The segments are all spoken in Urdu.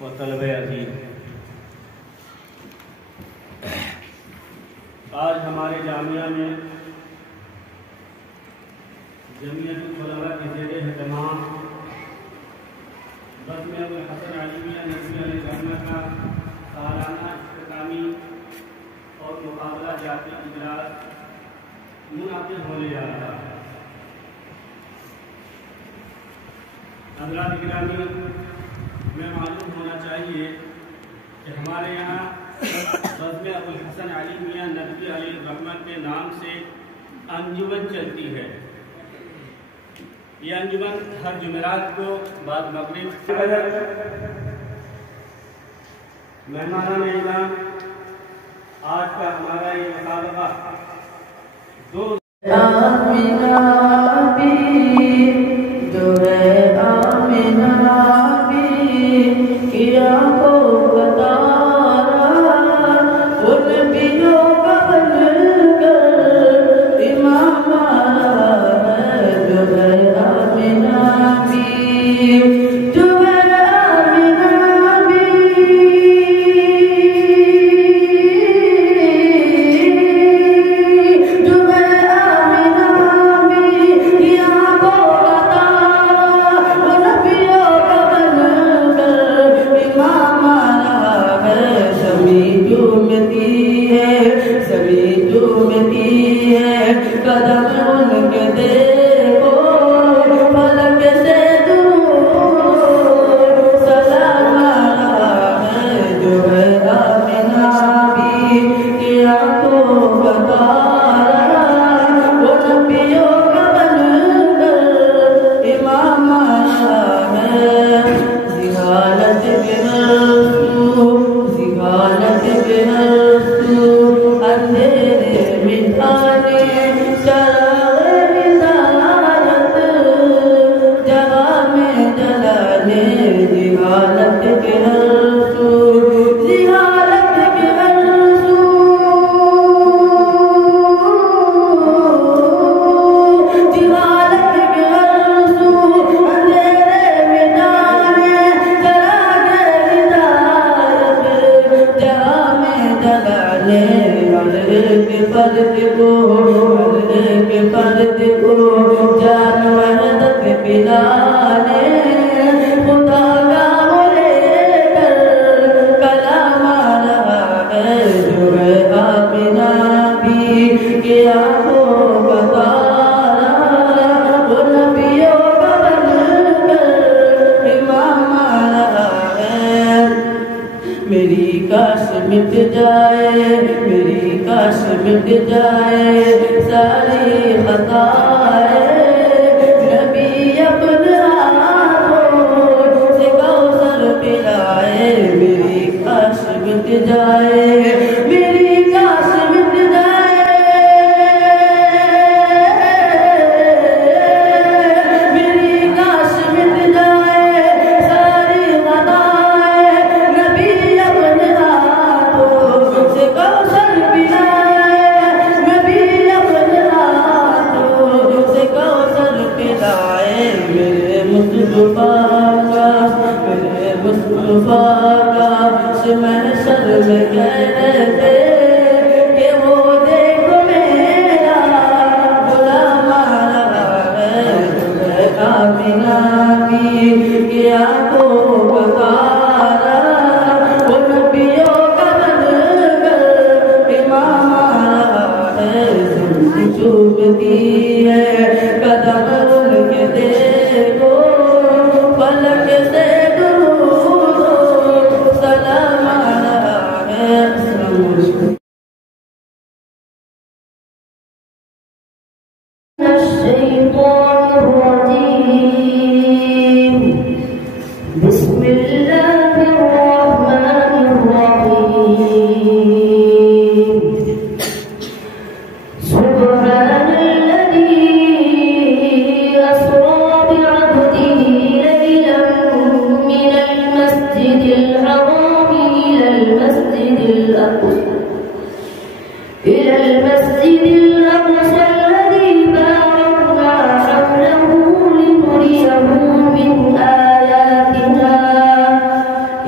و طلبہ عزیز، آج ہمارے جامعہ میں جمعیت الطلباء کے زیر اہتمام بزم ابوالحسن علیمیہ ندوی علیہ الرحمہ کا سالانہ اختتامی اور مقابلہ جاتی اجلاس منعقد ہونے جا رہا ہے۔ حضرات گرامی، میں معلوم ہونا چاہیے کہ ہمارے یہاں بزم ابوالحسن علیمیہ ندوی علیہ الرحمہ کے نام سے انجمن چلتی ہے۔ یہ انجمن ہر جمعرات کو بعد مغرب مہمانان اعزام، آج کا ہمارا یہ مطالبہ دو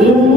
إن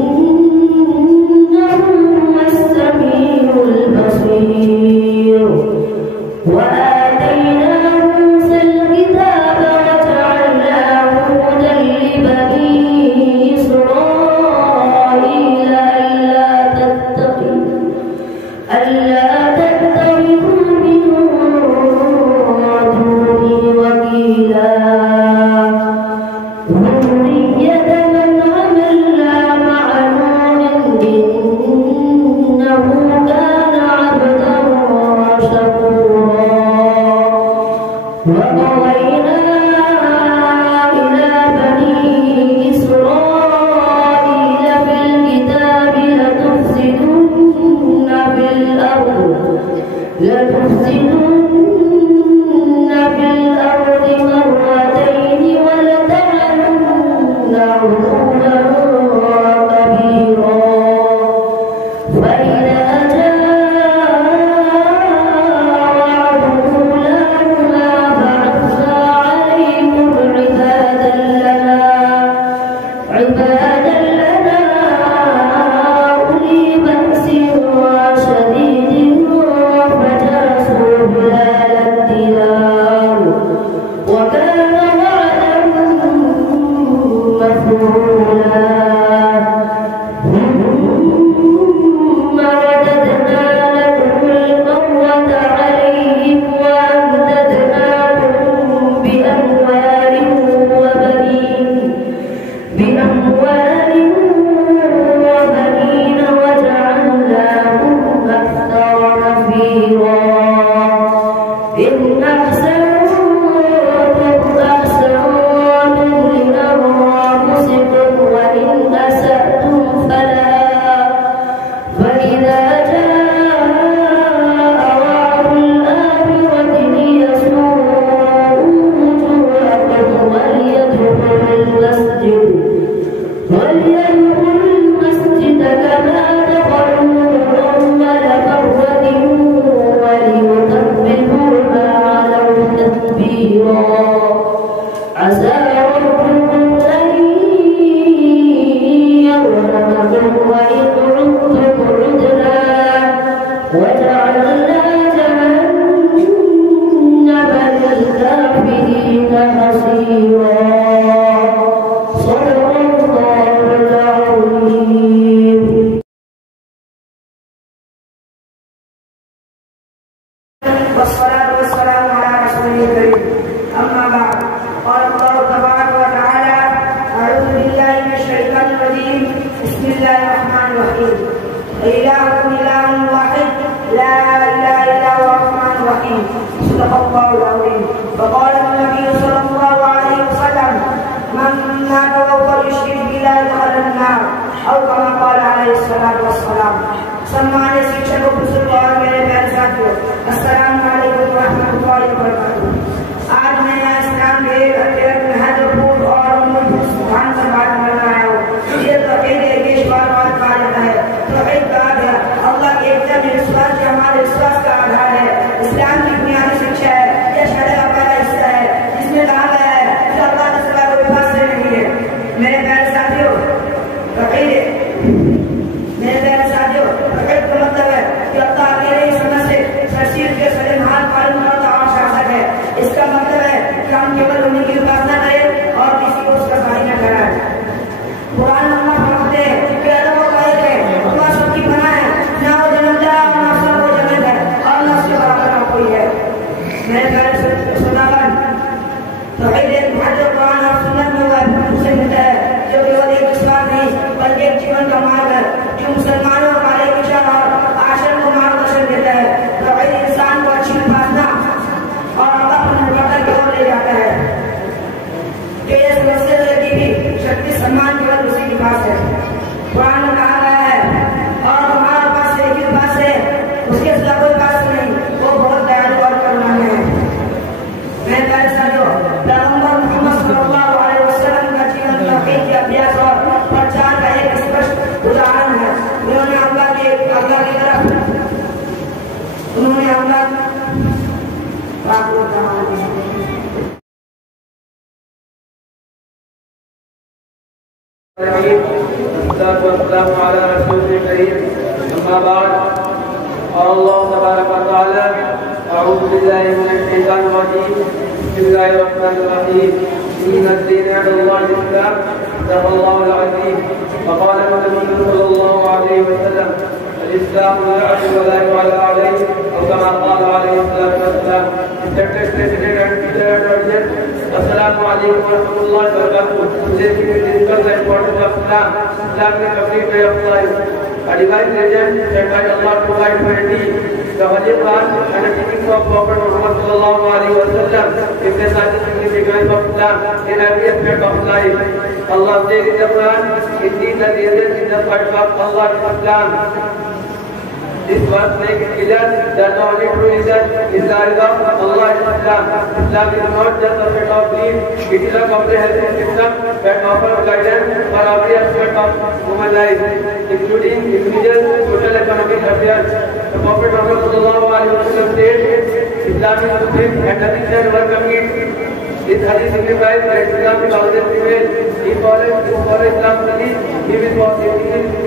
This hadith signifies that Islam is always prevail. He follows Islam fully, he will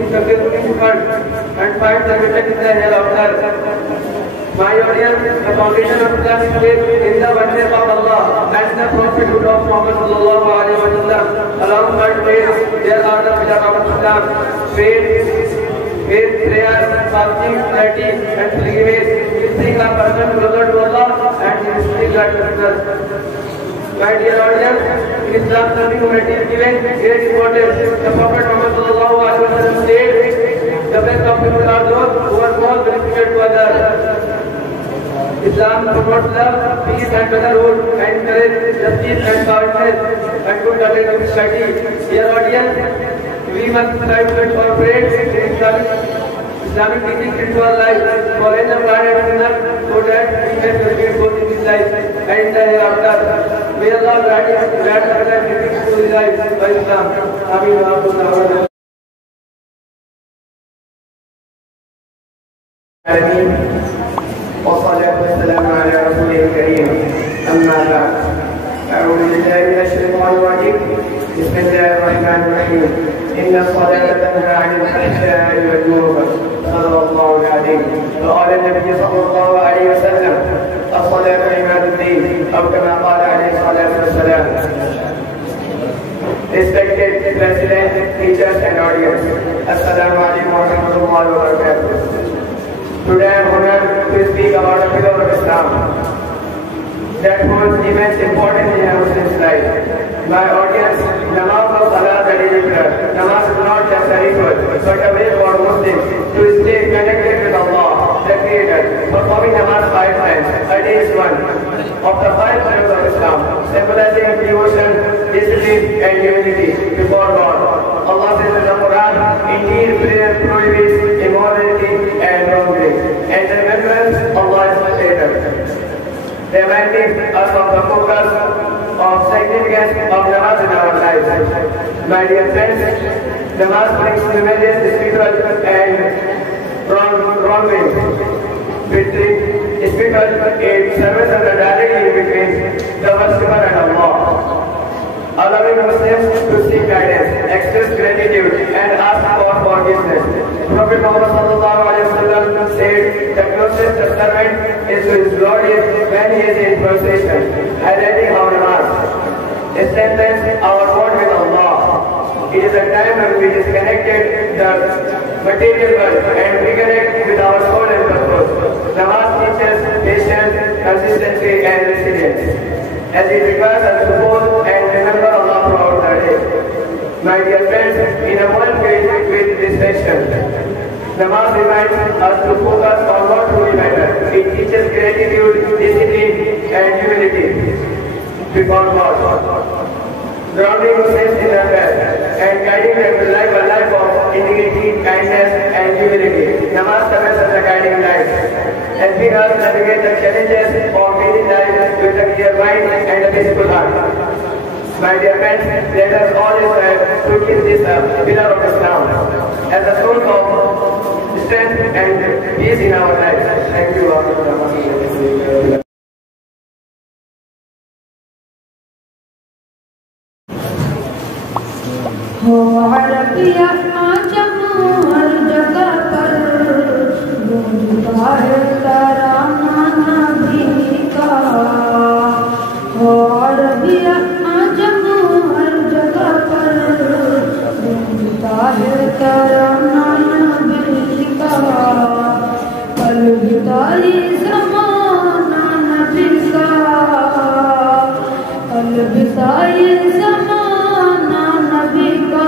successfully fight and fight the mission in the hereafter. My audience, the foundation of Islam is faith in the oneness of Allah and the prophethood of Muhammad sallallahu alaihi wasallam. Alongside faith, there are the pillars of Islam: faith, prayer, fasting, charity, and pilgrimage. This brings a person closer to Allah and this brings a success. My dear audience, in Islam, serving humanity is given great importance. The Prophet Muhammad sallallahu alaihi wasallam said, "The best of people are those who are most beneficial to others." Islam promotes love, peace, and brotherhood, and encourages justice and kindness and good governance in society. Dear audience, we must strive to incorporate Islamic teachings into our life, follow the Quran and Sunnah, so that we can benefit both in this life and in the hereafter. May Allah grant us and teachings to the life by Islam. Ameen. والصلاة والسلام على رسوله الكريم. أما بعد، أعوذ بالله من الشيطان الرجيم. بسم الله الرحمن الرحيم. إن الصلاة تنهى عن الفحشاء والمنكر. صدق الله العظيم. وقال النبي صلى الله عليه وسلم: الصلاة عماد الدين، أو كما قال عليه الصلاة والسلام. Respected President, teachers and audience, Assalamu alaikum wa rahmatullahi wa barakatuh. Today I am honored to speak about a pillar of Islam that holds immense importance in a Muslim's life. My audience, namaz of salah that is prayer. Namaz is not just a ritual, but a way for Muslims to stay connected with Allah, the Creator. Performing namaz 5 times a day is one of the 5 pillars of Islam, symbolizing devotion, discipline, and unity before God. Allah says in the Quran, "Indeed, prayer prohibits immorality and wrongdoing, and remembrance Allah is the Creator." Reminding us of the focus of significance of namaz in our lives. My dear friends, namaz brings immediate spiritual and wrongdoing. Spiritual aid serves as a direct link between the worshipper and Allah, allowing Muslims to seek guidance, express gratitude, and ask for forgiveness. Prophet Muhammad sallallahu alaihi wasallam said, "The closest the servant is to his Lord when he is in prostration," highlighting our namaz strengthens our bond with Allah. It is a time when we disconnected the material world and reconnect with our soul and purpose. Namaz teaches patience, consistency, and resilience, as it requires us to pause and remember Allah throughout the day. My dear friends, in a world filled with distraction, namaz reminds us to focus on what truly matters. It teaches gratitude, discipline, and humility before God, grounding Muslims in their faith and guiding them to live a life of integrity, kindness, and humility. Namaz serves as a guiding light, helping us navigate the challenges of daily life with a clear mind and a peaceful heart. My dear friends, let us always strive to keep this pillar of Islam as a source of strength and peace in our lives. Thank you. ہو عربیہ آجم ہر جگہ پر گونجتا ہے ترانہ نبی کا. ہو عربیہ آجم ہر جگہ پر گونجتا ہے ترانہ نبی کا. قلبتا یہ زمانہ نبی کا، قلبتا یہ زمانہ نبی کا.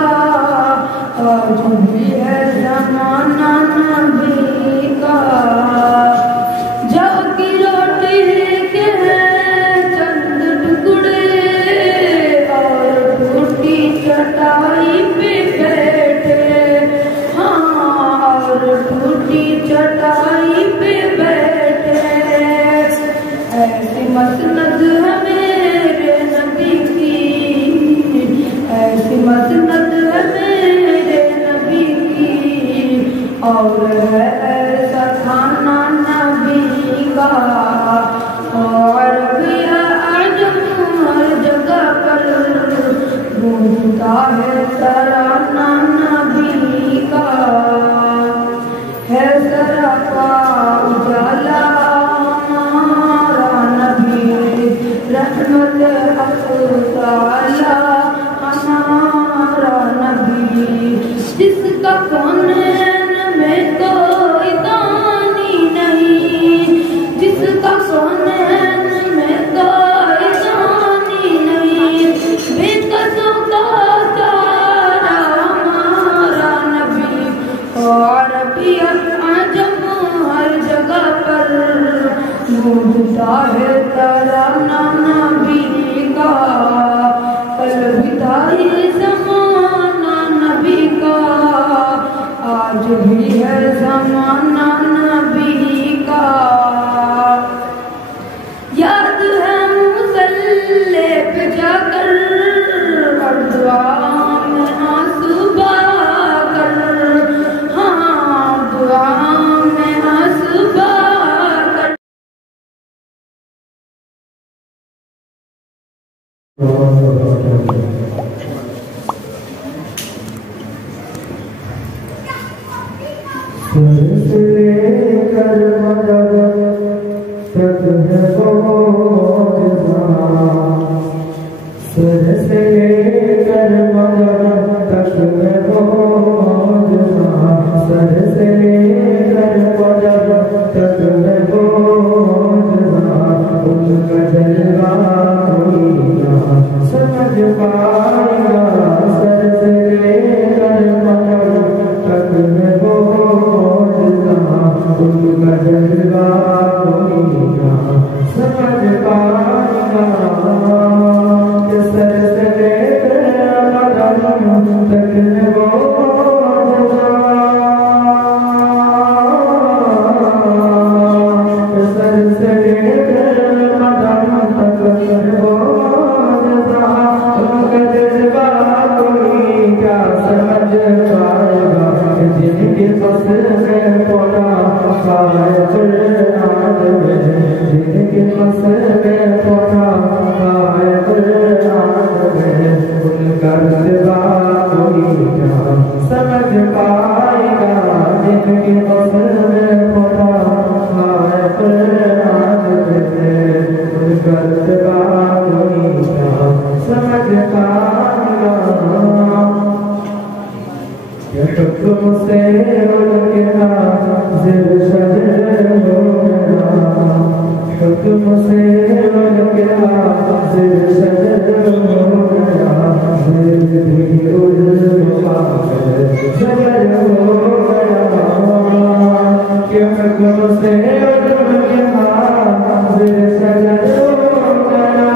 ڈھونڈتا ہے ترانہ نبی کا، کل بھی تھا یہ زمانہ نبی کا، آج بھی ہے زمانہ نبی کا۔ یاد ہے مصلے پہ جا کر اور دعا میں آنسو بہا کر، ہاں دعا میں آنسو بہا کر۔ سر سے لے کر مدد تک ہے بہت جہاں، سر سے لے کر مدد تک ہے بہت جہاں، سر سے لے کر مدد تک ہے بہت جہاں، ان کا جلوہ کوئی نہ سمجھ پائے گا، سر سے لے کر مدد تک ہے بہت جہاں، ان کا جلوہ کوئی نہ سمجھ پائے گا، کہ سر سے لے کر مدد تک ہے بہت جہاں، کہ سر سے لے کر مدد تک ہے بہت جہاں، ان کا جلوہ کوئی کیا سمجھ پائے گا، کہ جن کے فصل میں پودا کھائے قرآن میں، جن کے فصل میں پودا کھائے قرآن میں، ان کا جلوہ کوئی کیا سمجھ پائے گا، جن کے فصل میں پودا کھائے قرآن میں، ان کا جلوہ کوئی کیا سمجھ پائے گا، کہ حکم سے ان کے حاضر شجر ہو گیا، حکم سے ان کے حاضر شجر ہو گیا، دل بھی شجر ہو گیا، کہ حکم سے ان کے حاضر شجر ہو گیا،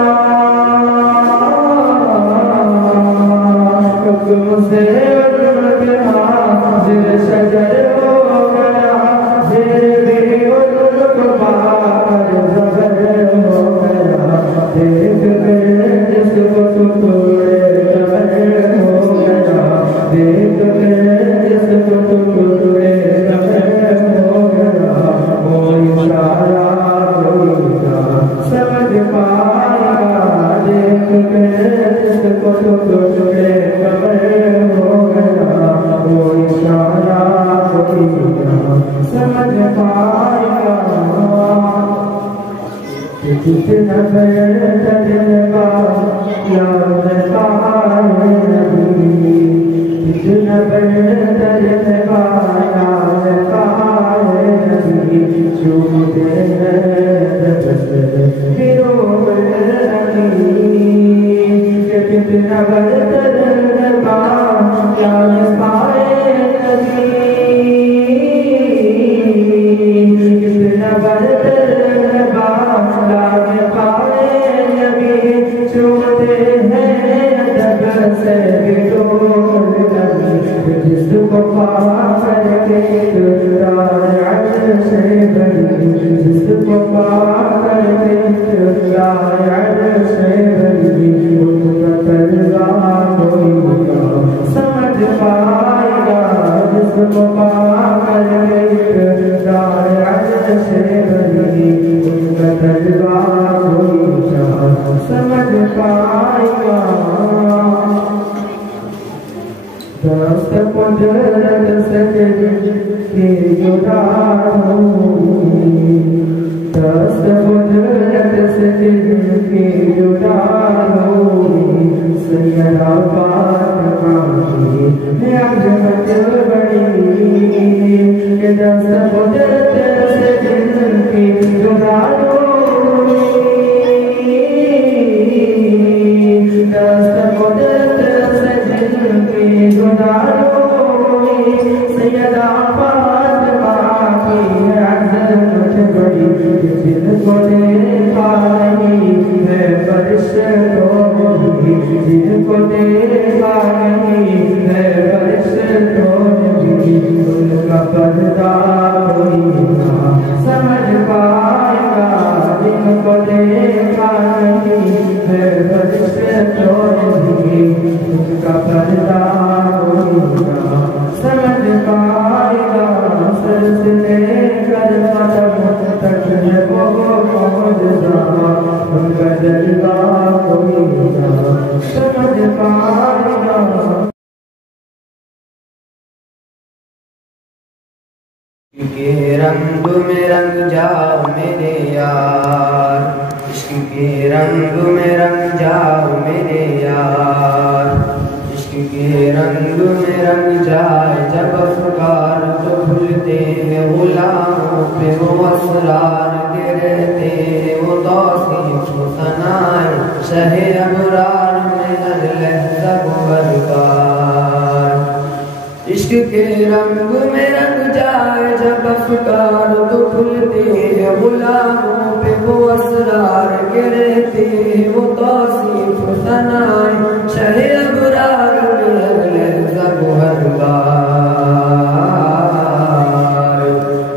حکم سے شجر ہو گیا، دل بھی ان کو پار زبر ہو گیا، دیکھ کر جس کو ٹکڑے قبر ہو گیا، دیکھ کر جس کو ٹکڑے قبر ہو گیا، وہ اشارہ کوئی نہ سمجھ پائے گا، دیکھ کر جس کو ٹکڑے قبر ہو گیا، وہ اشارہ کوئی نہ سمجھ پائے گا، کہ جتنا بڑھتا جلوہ یاد پائے نبی، جتنا بڑھتا جلوہ یاد پائے نبی، چھوٹے ہیں بس گروہ علی، کہ جتنا بڑھتا جلوہ یاد پائے نبی، کتنا بڑھتا جلوہ یاد پائے نبی، چھوٹے ہیں ادب سے گروہ علی، جس کو پا کر کے اقرار عرش بری، جس کو پا کر کے اقرار عرش بری، ان کا تجربہ کوئی نہ سمجھ پائے گا، جس کو پا کر کے اقرار عرش بری، ان کا تجربہ کوئی نہ سمجھ پائے گا، دست قدرت سے کی جدا ہوئی، دست قدرت سے کی جدا ہوئی، سیدہ فاطمہ کی عظمت بڑی، کہ دست قدرت سے کی جدا ہوئی، دست قدرت سے کی جدا ہوئی، سیدہ فاطمہ کی عظمت بڑی، جن کو کے رنگ میں رنگ جاؤ میرے یار، عشق کے رنگ میں رنگ جاؤ میرے یار، عشق کے رنگ میں رنگ جائے جب افکار تو بھولتے ہیں غلاموں پہ وہ اسرار کے رہتے ہیں وہ توصیف و ثنائے شہ ابرار میں ہر لحظہ گوہرگار، عشق کے رنگ میں رنگ جائے جب افکار تو کھلتے ہیں غلاموں پہ وہ اسرار کے رہتے ہیں وہ توصیف و ثنائے شہ ابرار میں ہر لحظہ گوہرگار،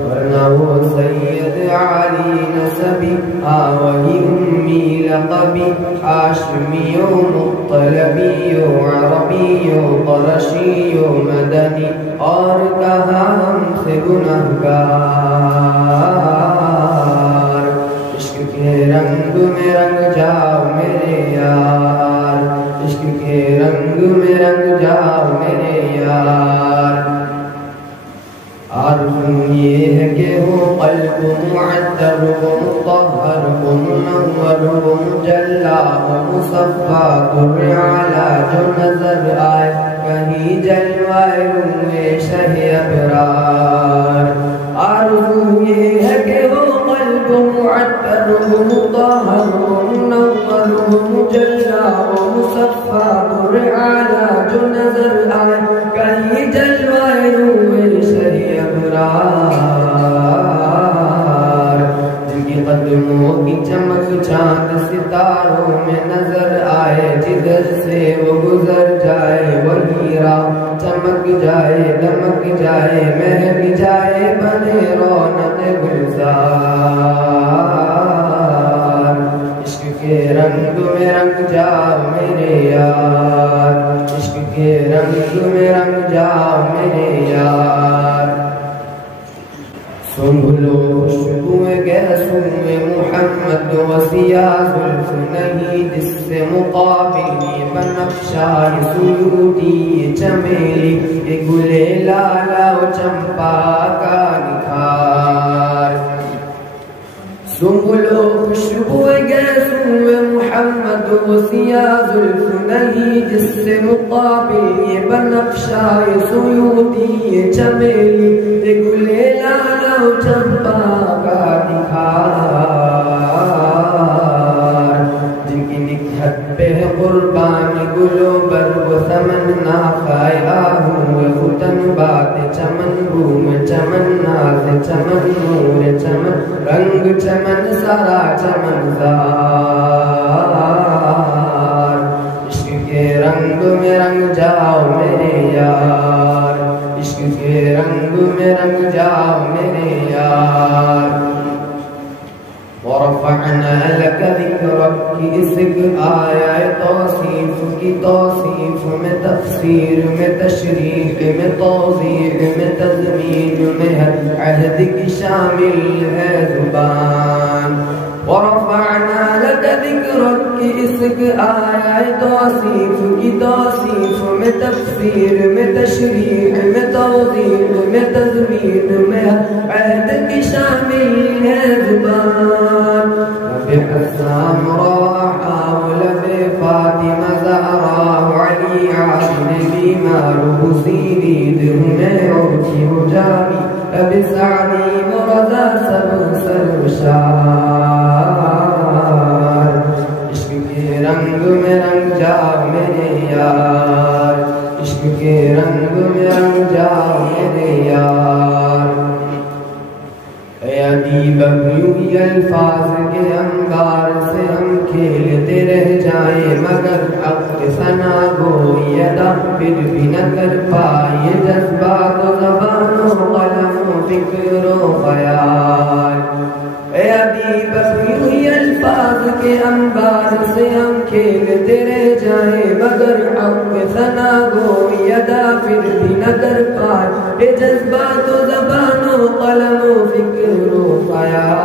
ورنہ وہ سید علی نسبی وہی امی لقبی ہاشمی و مطلبی و عربی و قرشی و مدنی اور کہا ہم سے گنہگار، عشق کے رنگ میں رنگ جاؤ میرے یار، عشق کے رنگ میں رنگ جاؤ میرے یار، آرزو یہ ہے کہ وہ قلب معطر و مطہر و منور و مجلا و مصفا در اعلیٰ جو نظر آئے کہیں جلوائے روئے شہ ابرار، آرزو یہ ہے کہ وہ قلب معطر و مطہر و منور و مجلا و مصفا در اعلیٰ جو نظر آئے کہیں جلوائے روئے شہ ابرار، جن کی قدموں کی چمک چاند ستاروں میں نظر آئے جدھر سے وہ گزر جائے وہی راہ چمک جائے دمک جائے مہک جائے بنے رونق گلزار، عشق کے رنگ میں رنگ جاؤ میرے یار، عشق کے رنگ میں رنگ جاؤ میرے یار، سنبھلو خوشبوئے گیسوں میں محمد وسیع زلف نہیں جس سے مقابل یہ بنفشہ سیوطی یہ چمیلی یہ گلے لالا و چمپا کا نکھار، سنبھلو خوشبوئے گیسوں میں محمد وسیع زلف نہیں جس سے مقابل یہ بنفشہ یہ سیوطی یہ چمیلی یہ گلے لالا و چمپا کا نکھار، جن کی نکہت پہ ہے قربان گلو برگ و ثمن ناخائے آہوں ختن بات چمن بوم چمن ناز چمن نور چمن رنگ چمن سارا چمن زار، عشق کے رنگ میں رنگ جاؤ میرے یار، عشق کے رنگ میں رنگ جاؤ میرے یار، ورفعنا لك ذکرک کی اسک آیا توصیف کی توصیف میں تفسیر میں تشریح میں توضیح میں تضمین میں ہر عہد کی شامل ہے زبان، ورفعنا لك ذکرک کی اسک آیا توصیف کی توصیف میں تفسیر میں تشریح میں توضیح میں تضمین میں ہر عہد کی شامل ہے زبان، لب حسام راحا ولب فاطمہ زہرا علی عاصم بیمار حسینی دل میں اٹھی ہو جامی لب سعدی مرضا سب سرشار، عشق کے رنگ میں رنگ جاؤ میرے یار، عشق کے رنگ میں رنگ جاؤ میرے یار، اے ادیب یوں ہی الفاظ کے انگار سے ہم کھیلتے رہ جائیں مگر حق ثنا گوئی ادا پھر بھی نہ کر پائے جذبات و زبان و قلم و فکر و خیال، اے ادیب یوں ہی الفاظ کے انبار سے ہم کھیلتے رہ جائیں مگر حق ثنا گوئی ادا پھر بھی نہ کر پائے اے جذبات و زبان و قلم و فکر و خیال،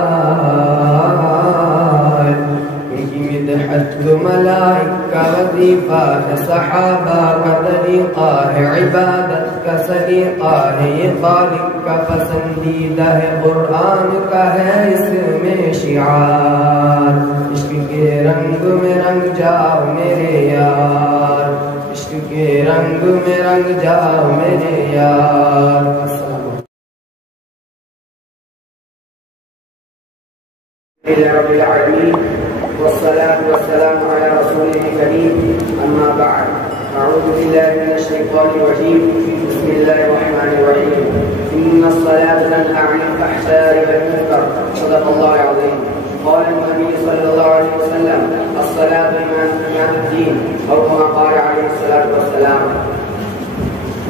ان کی مدحت و ملائکہ وظیفہ ہے صحابہ کا طریقہ ہے عبادت کا سلیقہ ہے یہ خالق کا پسندیدہ ہے قرآن کا ہے اس میں شعار عشق کے رنگ میں رنگ جاؤ میرے یار عشق کے رنگ میں رنگ جاؤ میرے یار رب العالمين والصلاة والسلام على رسوله الكريم أما بعد أعوذ بالله من الشيطان الرجيم بسم الله الرحمن الرحيم إن الصلاة تنهى عن الفحشاء والمنكر صدق الله العظيم قال النبي صلى الله عليه وسلم الصلاة إمام الدين أو كما قال عليه الصلاة والسلام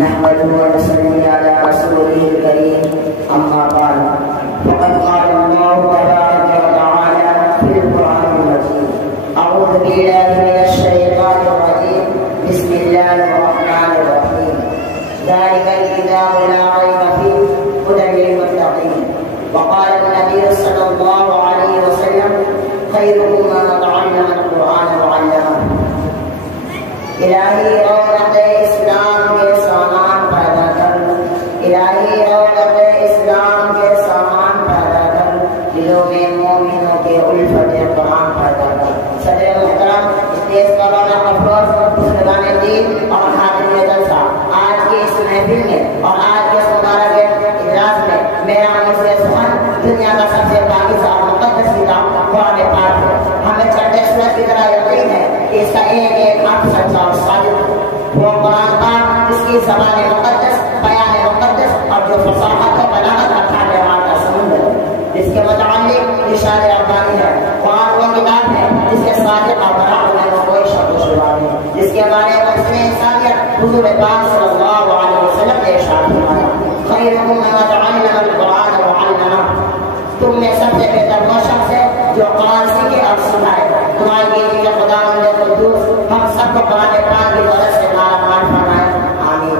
نحمده ونصلي على رسوله الكريم أما بعد فقد قال الله تبارك وتعالى في القرآن المجيد أعوذ بالله من الشيطان الرجيم بسم الله الرحمن الرحيم ذلك الكتاب لا ريب فيه هدى للمتقين وقال النبي صلى الله عليه وسلم خيركم من تعلم القرآن وعلمه الہی رونق اسلام کے سامان پیدا کر الہی رونق اسلام کے سامان پیدا کر دلوں میں مومنوں کے الفت قرآن پیدا کر۔ صدر محترم اسٹیج پر رونق افروز بزرگان دین اور حاضرین جلسہ، آج کی اس محفل میں اور آج کے اس مبارک اجلاس میں میرا مجھے سخن دنیا کا سب سے پاکیزہ اور مقدس کتاب قرآن پاک ہے۔ ہمیں چڑھتے سورج کی طرح یقین ہے کہ اس کا ایک حرف سچا اور صادق وہ قرآن پاک اس کی زبان مقدس، بیان مقدس اور جو فصاحت و بلاغت رکھا ہے وہاں کا سمندر جس کے متعلق ارشاد ربانی ہے۔ قرآن وہ کتاب ہے جس کے صادق اور برا ہونے میں کوئی شک و شبہ نہیں، جس کے بارے میں اس نے انسانیت حضور پاک صلی اللہ علیہ وسلم نے ارشاد فرمایا خیرکم من تعلم القرآن وعلمه، تم میں سب سے بہتر وہ شخص ہے جو قرآن سیکھے اور سکھائے۔ دعا کیجیے کہ خدا مند قدوس ہم سب کو قرآن پاک کی دولت سے مالا مال فرمائے، آمین۔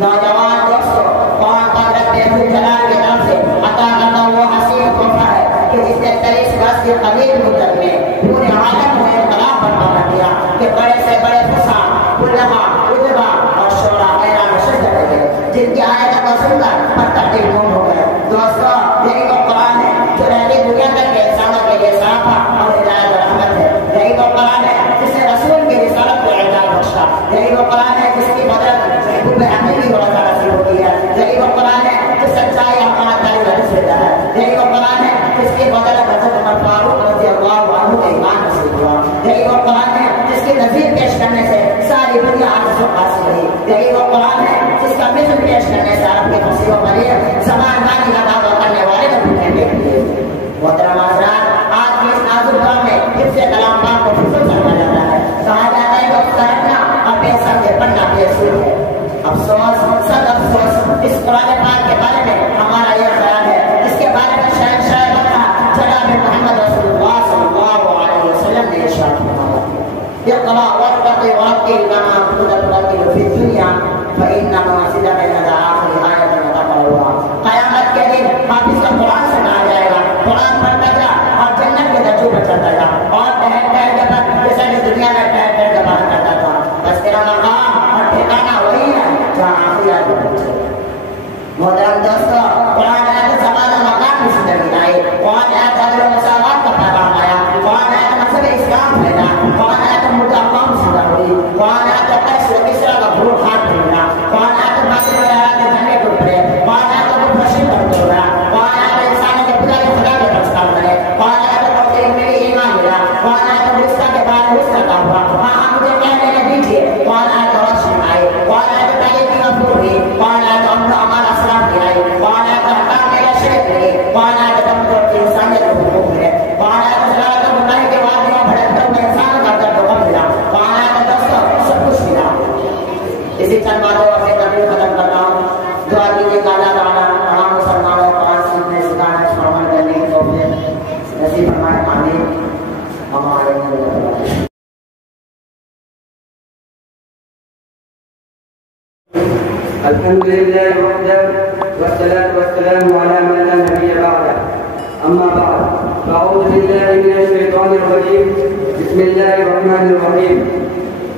نوجوان دوستوں، قرآن پاک رب جلال کی طرف سے عطا کرتا وہ حسین تحفہ ہے کہ جس نے 23 برس کی قلیل مدت میں پورے عالم میں انقلاب برپا کر دیا کہ بڑے سے بڑے فصاح، علماء، ادبا اور شعراء حیران شدت رہے جن کی آیتوں کو سن کر پتھر دل گم ہو گئے۔ دوستوں، یہی وہ قرآن ہے جو رہتی دنیا تک کے انسانوں کے لیے صافہ اور ہدایت و رحمت ہے۔ یہی وہ قرآن ہے جس نے رسول کی رسالت کو اعلان بخشا۔ یہی وہ قرآن ہے جس کی مدد محبوب حقیقی و رضا نصیب ہوتی ہے۔ یہی وہ قرآن ہے جو سچائی اور ایمانداری کا درس دیتا ہے۔ یہی وہ قرآن ہے جس کی مدد حضرت عمر فاروق رضی اللہ عنہ کا ایمان نصیب ہوا۔ یہی وہ قرآن ہے جس کی نظیر پیش کرنے سے ساری دنیا آرزو حاصل ہوئی۔ یہی وہ قرآن ہے جس کا مثل پیش کرنے سے عرب کے مسیح و مریم زمان مانی کا دعویٰ کرنے والے کو بھوکے دیکھتے۔ محترم حضرات، آج کی اس نازک دور میں حفظ کلام پاک کو فضول سمجھا جاتا ہے۔ کہا ورتل كما كنت ترتل في الدنيا فإن موعدك إلى آخر آية نتقرأها. قیامت کے دن حافظ کا قرآن سنایا جائے گا، قرآن پڑھتا جا اور جنت کے درجوں پر چڑھتا جا اور ٹہل ٹہل کے بعد جیسا کہ دنیا میں ٹہل ٹہل کے بات کرتا تھا. بس تیرا مقام اور ٹھکانا وہی ہے جہاں آخرت میں پہنچے. محترم دوستو، قرآن آیت زمان و مقام میں زندگی آئی، قرآن آیت عدل و مساوات کا پیغام آیا، قرآن آیت مذہب اسلام پھیلا، قرآن آیت مردہ اقوام زندہ ہوئی، قرآن آیت قیصر و کسریٰ کا بھوٹ ہاتھ پھیلا، قرآن آیت باطل و حیات جھنڈے ٹوٹ پڑے، قرآن آیت کو خوشی پر توڑ رہا، قرآن آیت انسانوں کے خدا کے خدا کے رستہ بنے، قرآن آیت کو میری ایمان ملا، قرآن آیت رشتہ کے بعد رشتہ کا ہوا. ہاں مجھے کہنے نے دیجیے قرآن آیت روشن آئی، قرآن آیت پہلے کی مفہوم ہوئی، قرآن آیت امن و امان اسلام کی آئی، قرآن آیت حکام میرا شرک ملی، قرآن آیت امن و انسانیت کو حقوق ملے، قرآن آیت ضلالت و گمراہی کے وادیوں بھٹکتے ہوئے انسانوں کا درد و غم ملا، قرآن آیت دوستو سب کچھ ملا. اسی چند باتوں سے تقریر ختم کرتا ہوں. دعا کیجیے کہ اللہ تعالیٰ تمام مسلمانوں کو قرآن سیکھنے سکھانے عمل کرنے کی توفیق نصیب فرمائے. آمین. ہمارے الحمد لله وحده والصلاة والسلام على من لا نبي بعده. أما بعد فأعوذ بالله من الشيطان الرجيم. بسم الله الرحمن الرحيم.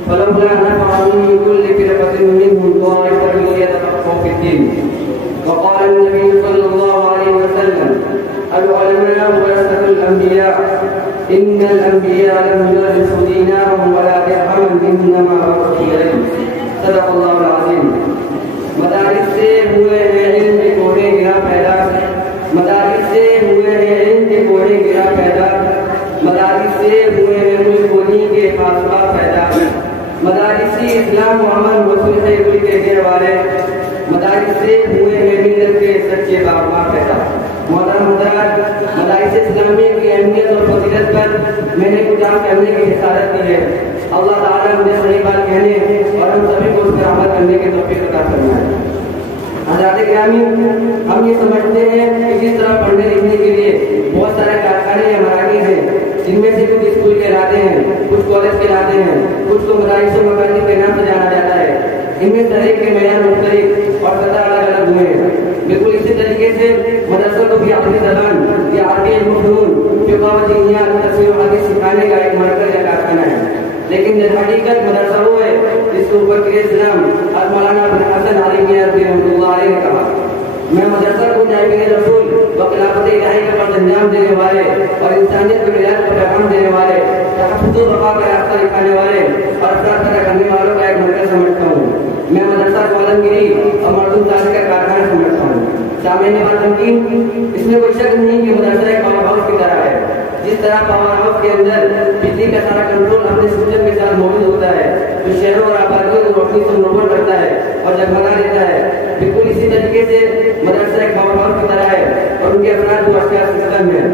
فلولا نفر من كل فرقة منهم طائفة ليتفقهوا في الدين. وقال النبي صلى الله عليه وسلم: العلماء ورثة الأنبياء، إن الأنبياء لم يورثوا دينارهم ولا درهما إنما ورثوا العلم. صدق الله العظيم. مدارس سے ہوئے ہیں علم کے کوڑے گرا پیدا، مدارس سے ہوئے ہیں علم کے کوڑے گرا پیدا، مدارس سے ہوئے ہیں ملک و دین کے فاصلہ پیدا، مدارس سے اسلام و امن و صلح کے گھر والے، مدارس سے ہوئے ہیں ملت کے سچے باغباں پیدا. محترم حضرات، مدارس اسلامیہ کی اہمیت اور فضیلت پر میں نے کچھ عام کرنے کی حسارت کی ہے. اللہ تعالیٰ مجھے صحیح بات کہنے اور ہم سبھی کو اس پر عمل کرنے کی توفیق عطا فرمائے. حضرات گرامی، ہم یہ سمجھتے ہیں کہ اس طرح پڑھنے لکھنے کے لیے بہت سارے کارخانے یا مراکز ہیں، جن میں سے کچھ اسکول کہلاتے ہیں، کچھ کالج کہلاتے ہیں، کچھ کو مدارس و مکاتب کے نام سے جانا جاتا ہے. ان میں سر کے معیار مختلف اور سطح الگ الگ ہوئے ہیں. بالکل اسی طریقے سے مدرسوں کو بھی اپنی زبان یا عربی علم و فنون، فقہ و دینیات، تفسیر و حدیث سکھانے کا ایک مرکز یا کارخانہ ہے. لیکن در حقیقت مدرسہ وہ ہے جس کو اوپر کے اسلام اور مولانا ابن حسن علی میاں رحمۃ اللہ علیہ نے کہا: میں مدرسہ کو نائب رسول و خلافت الہی کا فرض انجام دینے والے اور انسانیت کو ہدایت کا پیغام دینے والے، تحفظ و بقا کا راستہ دکھانے والے اور افراد پیدا کرنے والوں کا ایک مرکز سمجھتا ہوں. میں مدرسہ کو عالمگیری اور مردم سازی کا کارخانہ سمجھتا ہوں. سامعین بارمکین، اس میں کوئی شک نہیں کہ مدرسہ ایک پاور ہاؤس کی طرح ہے. جس طرح پاور ہاؤس کے اندر بجلی کا سارا کنٹرول اپنے سسٹم کے ساتھ موجود ہوتا ہے، جو شہروں اور آبادیوں کو روشنی سے منور کرتا ہے اور جگمگا دیتا ہے، بالکل اسی طریقے سے مدرسہ ایک پاور ہاؤس کی طرح ہے اور ان کے افراد و اشخاص سسٹم ہے.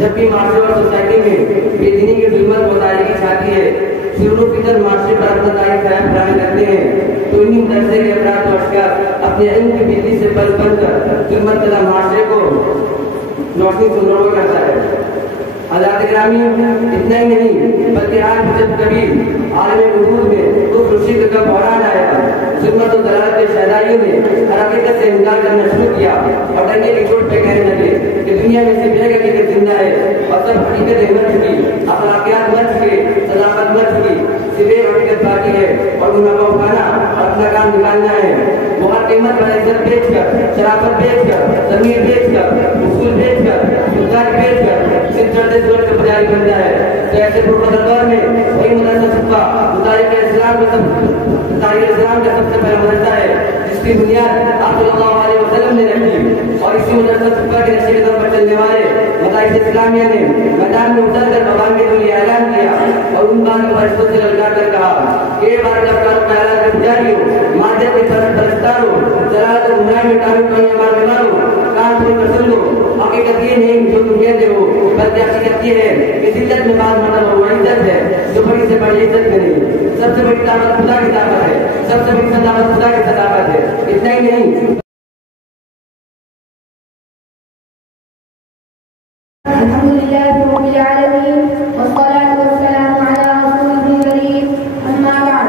جب بھی معاشرے اور سوسائٹی میں بے دینی کی ظلمت و تاریخی چھاتی ہے، شروع فطر معاشرے پر اپنا تاریخ فراہم کرتے ہیں، تو انہیں مدرسے کے افراد و اشخاص اپنے علم کی بجلی سے پل بن کر ظلمت زدہ معاشرے کو روشنی سے منور کرتا ہے. حضرات گرامی، اتنا ہی نہیں بلکہ آج جب کبھی عالم وجود میں کفر و شرک کا بحران آیا، ظلمت و ضلالت کے شہدائیوں نے ہر حقیقت سے انکار کرنا شروع کیا اور ڈنڈے کی چوٹ پہ کہنے لگے کہ دنیا میں صرف ایک حقیقت زندہ ہے اور سب حقیقتیں مر چکی، اخلاقیات مر چکے، صداقت مر چکی، صرف ایک حقیقت باقی ہے اور انہیں کو اٹھانا اور اپنا کام نکالنا ہے. وہ ہر قیمت پر عزت بیچ کر، شرافت بیچ کر، ضمیر بیچ کر، اصول بیچ کر، سلطان بیچ کر صرف چڑھتے سورج کا پجاری بنتا ہے. تو ایسے دور میں وہی مدرسہ صفا تاریخ اسلام کا سب سے پہلا مدرسہ ہے جس کی بنیاد آپ صلی اللہ علیہ وسلم نے رکھی، اور اسی مدرسہ صفا کے نقشے قدم پر چلنے والے مدارس اسلامیہ نے میدان میں اتر کر بغان کے لیے اعلان کیا اور ان بار میں فرشتوں سے للکار کر کہا کہ یہ بار لفظوں کا اعلان کر پجاری ہو، مادے کے پرستار ہو، ضلالت و گمراہی میں کامل کرنے والے مار ہو، کان پھول کر سن لو. حقیقت یہ نہیں جو تم کہتے ہو، بلکہ حقیقت یہ ہے کہ عزت میں بعض مطلب وہ عزت ہے جو بڑی سے بڑی عزت میں نہیں. سب سے بڑی طاقت خدا کی طاقت ہے، سب سے بڑی صداقت خدا کی صداقت ہے. اتنا ہی نہیں، الحمد لله رب العالمين والصلاة والسلام على رسوله الكريم. أما بعد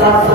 700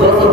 200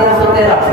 313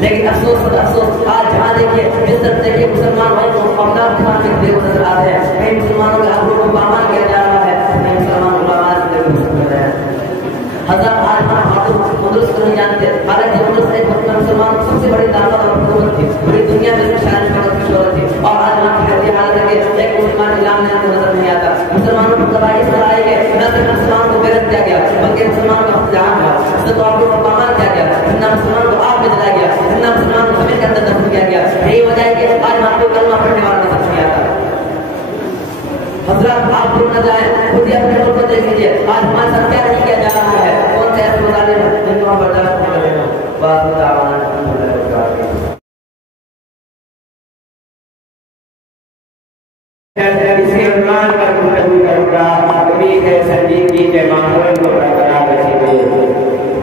لیکن افسوس آج جہاں دیکھیے جس طرح دیکھیے مسلمان بھائی کو اولاد خان کے دیو نظر آ رہے ہیں. کئی مسلمانوں کے ابرو کو پامال کیا جا رہا ہے, کئی مسلمان علماء سے دیکھ رہے ہیں. حضرت آج ہم مدرس کو نہیں جانتے, حالانکہ مدرس ایک مسلمان سب سے بڑی طاقت اور حکومت تھی, پوری دنیا میں اس کی شہرت تھی. اور آج ہم کی حالت ہے کہ ایک مسلمان اسلام نے نظر نہیں آتا. مسلمانوں کو قبائل اس طرح آئے گئے, نہ صرف مسلمان کو بیرت کیا گیا بلکہ مسلمان کو جہاں گیا, اس کو آپ کو پامال کیا گیا, نہ مسلمان کو آپ میں جلایا گیا, نہ مسلمان کو زمین کے اندر دفن کیا گیا. یہی وجہ ہے کہ آج ہم کو کلمہ پڑھنے والا نظر نہیں آتا. حضرات آپ لوگ نہ جائیں, خود ہی اپنے ملک کو دیکھ لیجیے آج ہمارے ساتھ کیا نہیں کیا جا رہا ہے. کون سے ایسے مظالم ہیں جن کو ہم برداشت نہیں کریں گے. بات تعاون اسی عنوان پر گفتگو کروں گا. امید ہے سنجیدگی کے ماحول کو برقرار رکھیں گے.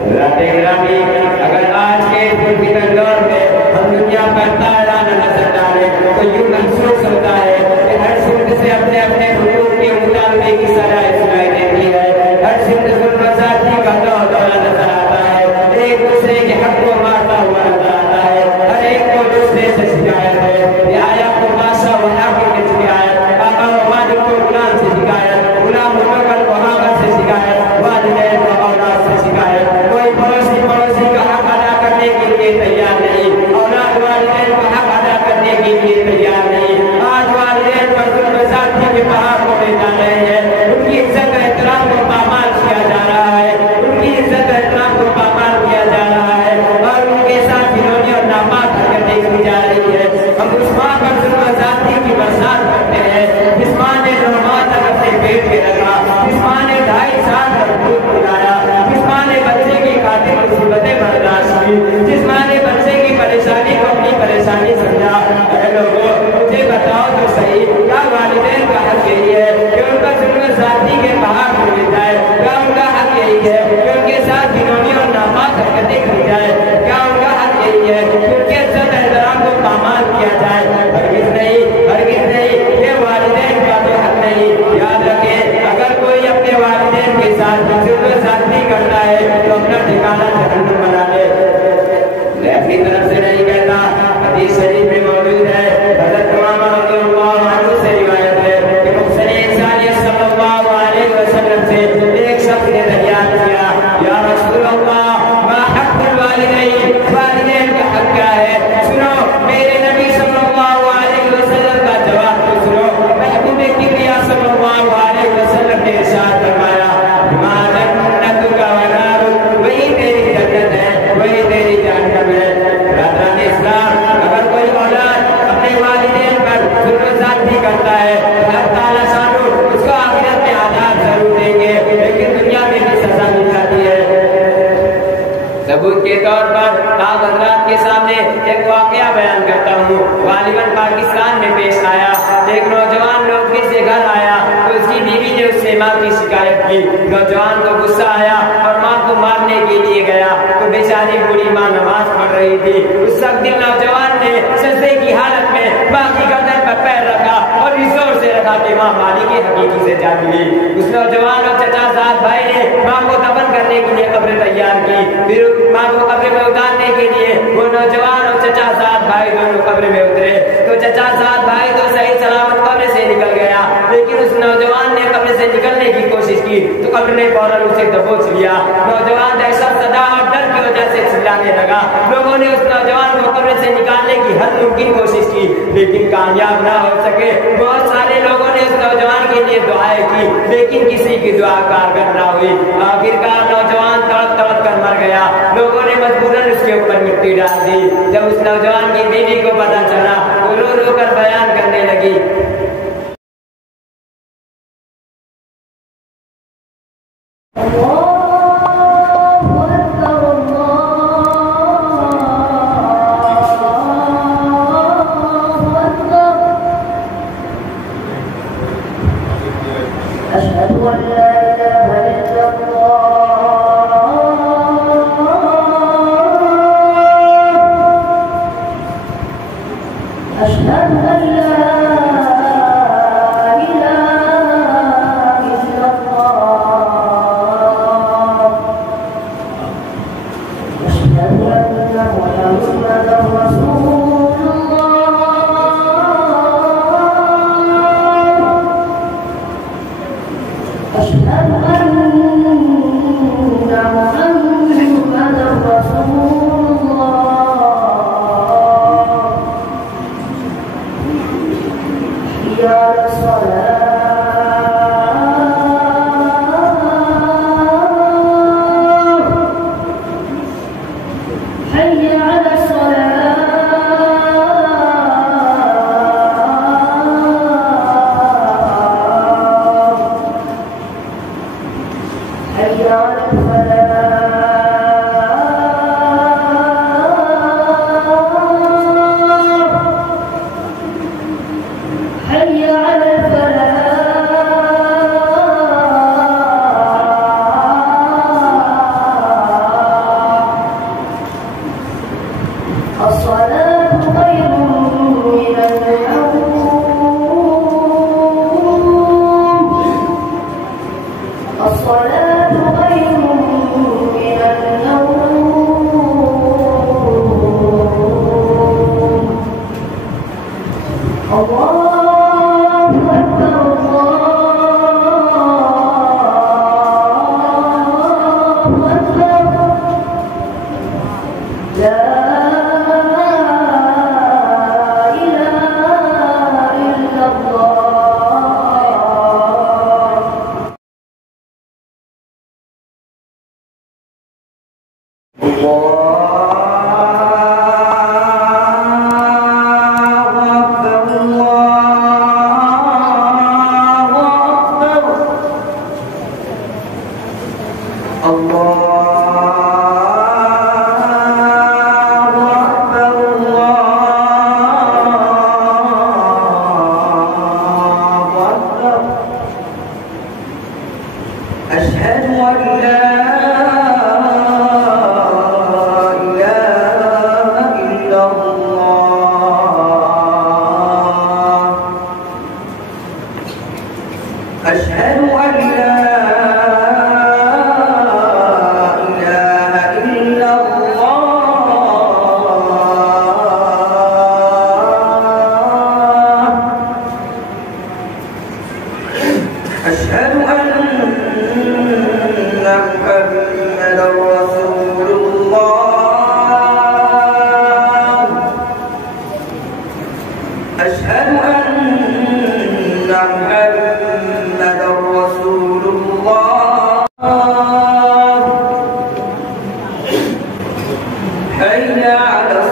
حضرات گرامی, اگر آج کے فکر دور میں ہم دنیا پر تارانا نظر ڈالیں تو یوں محسوس ہوتا ہے کہ ہر سمت سے اپنے اپنے حقوق کے مطالبے کی صلاح سنائی دیتی ہے. ہر سمت ظلم و زیادتی کا دورہ نظر آتا ہے. ایک دوسرے کے حق کو مارتا ہوا نظر آتا ہے. ہر ایک کو دوسرے سے شکایت ہے. رعایا کو بادشاہ و حاکم کی شکایت, آقا و مالک کو غلام سے شکایت, غلام مقرر کو حاکم سے شکایت, والدین کو اولاد سے شکایت. کوئی پڑوسی کا حق ادا کرنے کے لیے تیار نہیں, اولاد والدین کا حق ادا کرنے کے لیے تیار نہیں. آج والدین پر ظلم و زیادتی کے پہاڑ توڑے جا رہے ہیں. ان کی عزت و احترام کو پامال کیا جا رہا ہے. ان کی عزت و احترام کو پامال کیا جا رہا ہے اور ان کے ساتھ گھنونی اور ناپاک حرکتیں کی جا رہی ہے. ہم اس ماں پر ظلم و زیادتی کی برسات کرتے ہیں جس ماں نے 9 ماہ تک اپنے پیٹ کے رکھا, جس ماں نے 2.5 سال تک دودھ پلایا, جس ماں نے بچے کی خاطر مصیبتیں برداشت کی, جس ماں نے بچے کی پریشانی کو اپنی پریشانی سمجھا. اے لوگوں, مجھے بتاؤ تو صحیح, کیا والدین کا حق یہی ہے کہ ان کا ظلم و زیادتی کے پہاڑ توڑے جائے؟ کیا ان کا حق یہی ہے کہ ان کے ساتھ گھنونی اور ناپاک حرکتیں کی جائے؟ کیا ان کا حق یہی ہے کہ ان کے عزت احترام کو پامال کیا جائے؟ ہرگز نہیں, ہرگز نہیں. یہ والدین کا تو حق نہیں. یاد رکھیں, اگر کوئی اپنے والدین کے ساتھ ظلم و زیادتی کرتا ہے تو اپنا ٹھکانہ جہنم بنا لے. میں اپنی طرف سے نہیں کہتا, حدیث شریف میں موجود ہے. حضرت امامہ رضی اللہ عنہ سے روایت ہے کہ محسن انسانیت صلی اللہ علیہ وسلم سے ایک شخص نے دریافت کیا, یا رسول اللہ ما حق الوالدین, والدین کا حق کیا ہے؟ سنو میرے نبی صلی اللہ علیہ وسلم کا جواب تو سنو. محبوب کبریا صلی اللہ علیہ وسلم نے ارشاد فرمایا, ما جنتک و نار, وہی تیری جنت ہے, وہی تیری جہنم ہے. برادران اسلام, اگر کوئی اولاد اپنے والدین پر ظلم و زیادتی کرتا ہے اللہ تعالیٰ شانو اس کو آخرت میں عذاب ضرور دیں گے, لیکن دنیا میں بھی سزا مل جاتی ہے. ثبوت کے طور پر آپ حضرات کے سامنے ایک واقعہ بیان کرتا ہوں. غالباً پاکستان میں پیش آیا. ایک نوجوان نوکری سے گھر آیا تو اس کی بیوی نے اس سے ماں کی شکایت کی. نوجوان کو غصہ آیا اور ماں کو مارنے کے لیے گیا تو بیچاری بوڑھی ماں نماز پڑھ رہی تھی. اس وقت نوجوان نے سجدے کی حالت میں ماں کی گردن پر پیر رکھا اور اس زور سے رکھا کہ ماں مالک حقیقی سے جا ملی. اس نوجوان اور چچا زاد بھائی نے ماں کو دفن کرنے کے لیے قبر تیار کی. پھر ماں کو قبر میں اتارنے کے لیے وہ نوجوان اور چچا زاد بھائی دونوں قبر میں اترے تو چچا زاد بھائی تو صحیح سلامت قبر سے نکل گیا, لیکن اس نوجوان نے قبر سے نکلنے کی کوشش کی تو قبر نے فوراً اسے دبوچ لیا. نوجوان دہشت زدہ اور ڈر کی وجہ سے چلانے لگا. لوگوں نے اس نوجوان کو قبر سے نکالنے کی ہر ممکن کوشش کی لیکن کامیاب نہ ہو سکے. بہت سارے لوگوں نے اس نوجوان کے لیے دعائیں کی لیکن کسی کی دعا کارگر نہ ہوئی. آخرکار نوجوان تڑپ تڑپ کر مر گیا. لوگوں نے مجبوراً اس کے اوپر مٹی ڈال دی. جب اس نوجوان کی بیوی کو پتا چلا وہ رو رو کر بیان کرنے لگی. الصلاة خير من النوم الصلاة خير من النوم الله أكبر الله أكبر لا أشهد أن لا إله إلا الله أشهد أن لا إله إلا الله أشهد أن محمد رسول الله أشهد أن محمد رسول الله حي على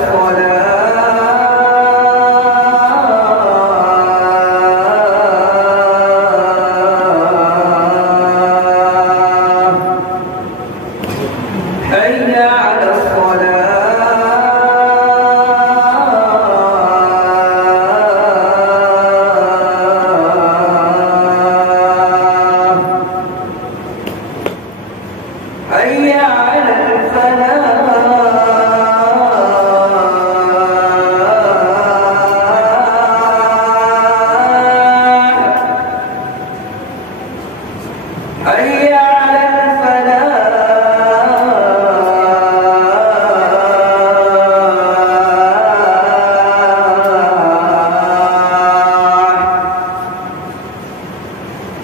حي على الصلاة حي على الفلاح حي على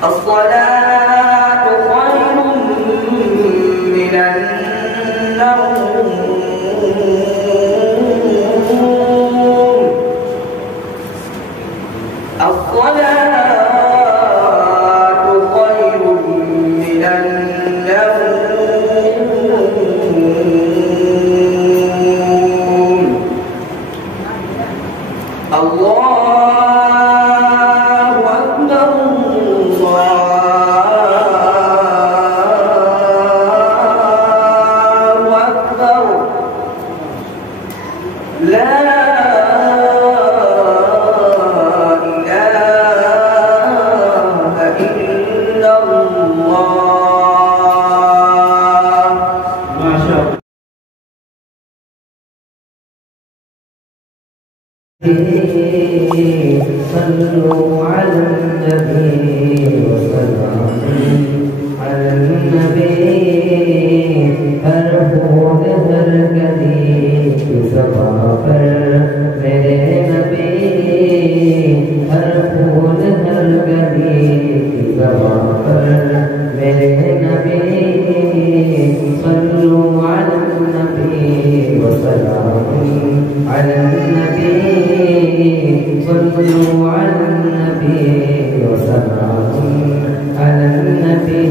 الصلاة خير من النوم الصلاة خير من النوم الله أكبر الله أكبر لا إله إلا الله ما شاء الله. صلوا على النبي وسلام على النبي ہر خود ہر گلی کی زباں پر میرے نبی ہر خود ہر گلی کی زباں پر میرے نبی صلوا على النبي وسلام على النبي صلوا على النبي وسلام على النبي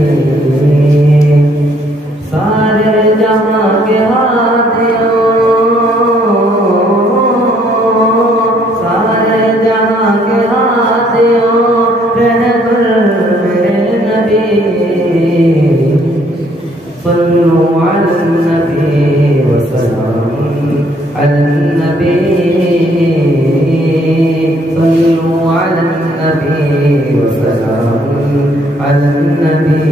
سارے جہاں کے ہادیوں سارے جہاں کے ہادیوں رہبر میرے نبی صلوا على النبي وسلام على النبي صلوا على النبي وسلام على النبي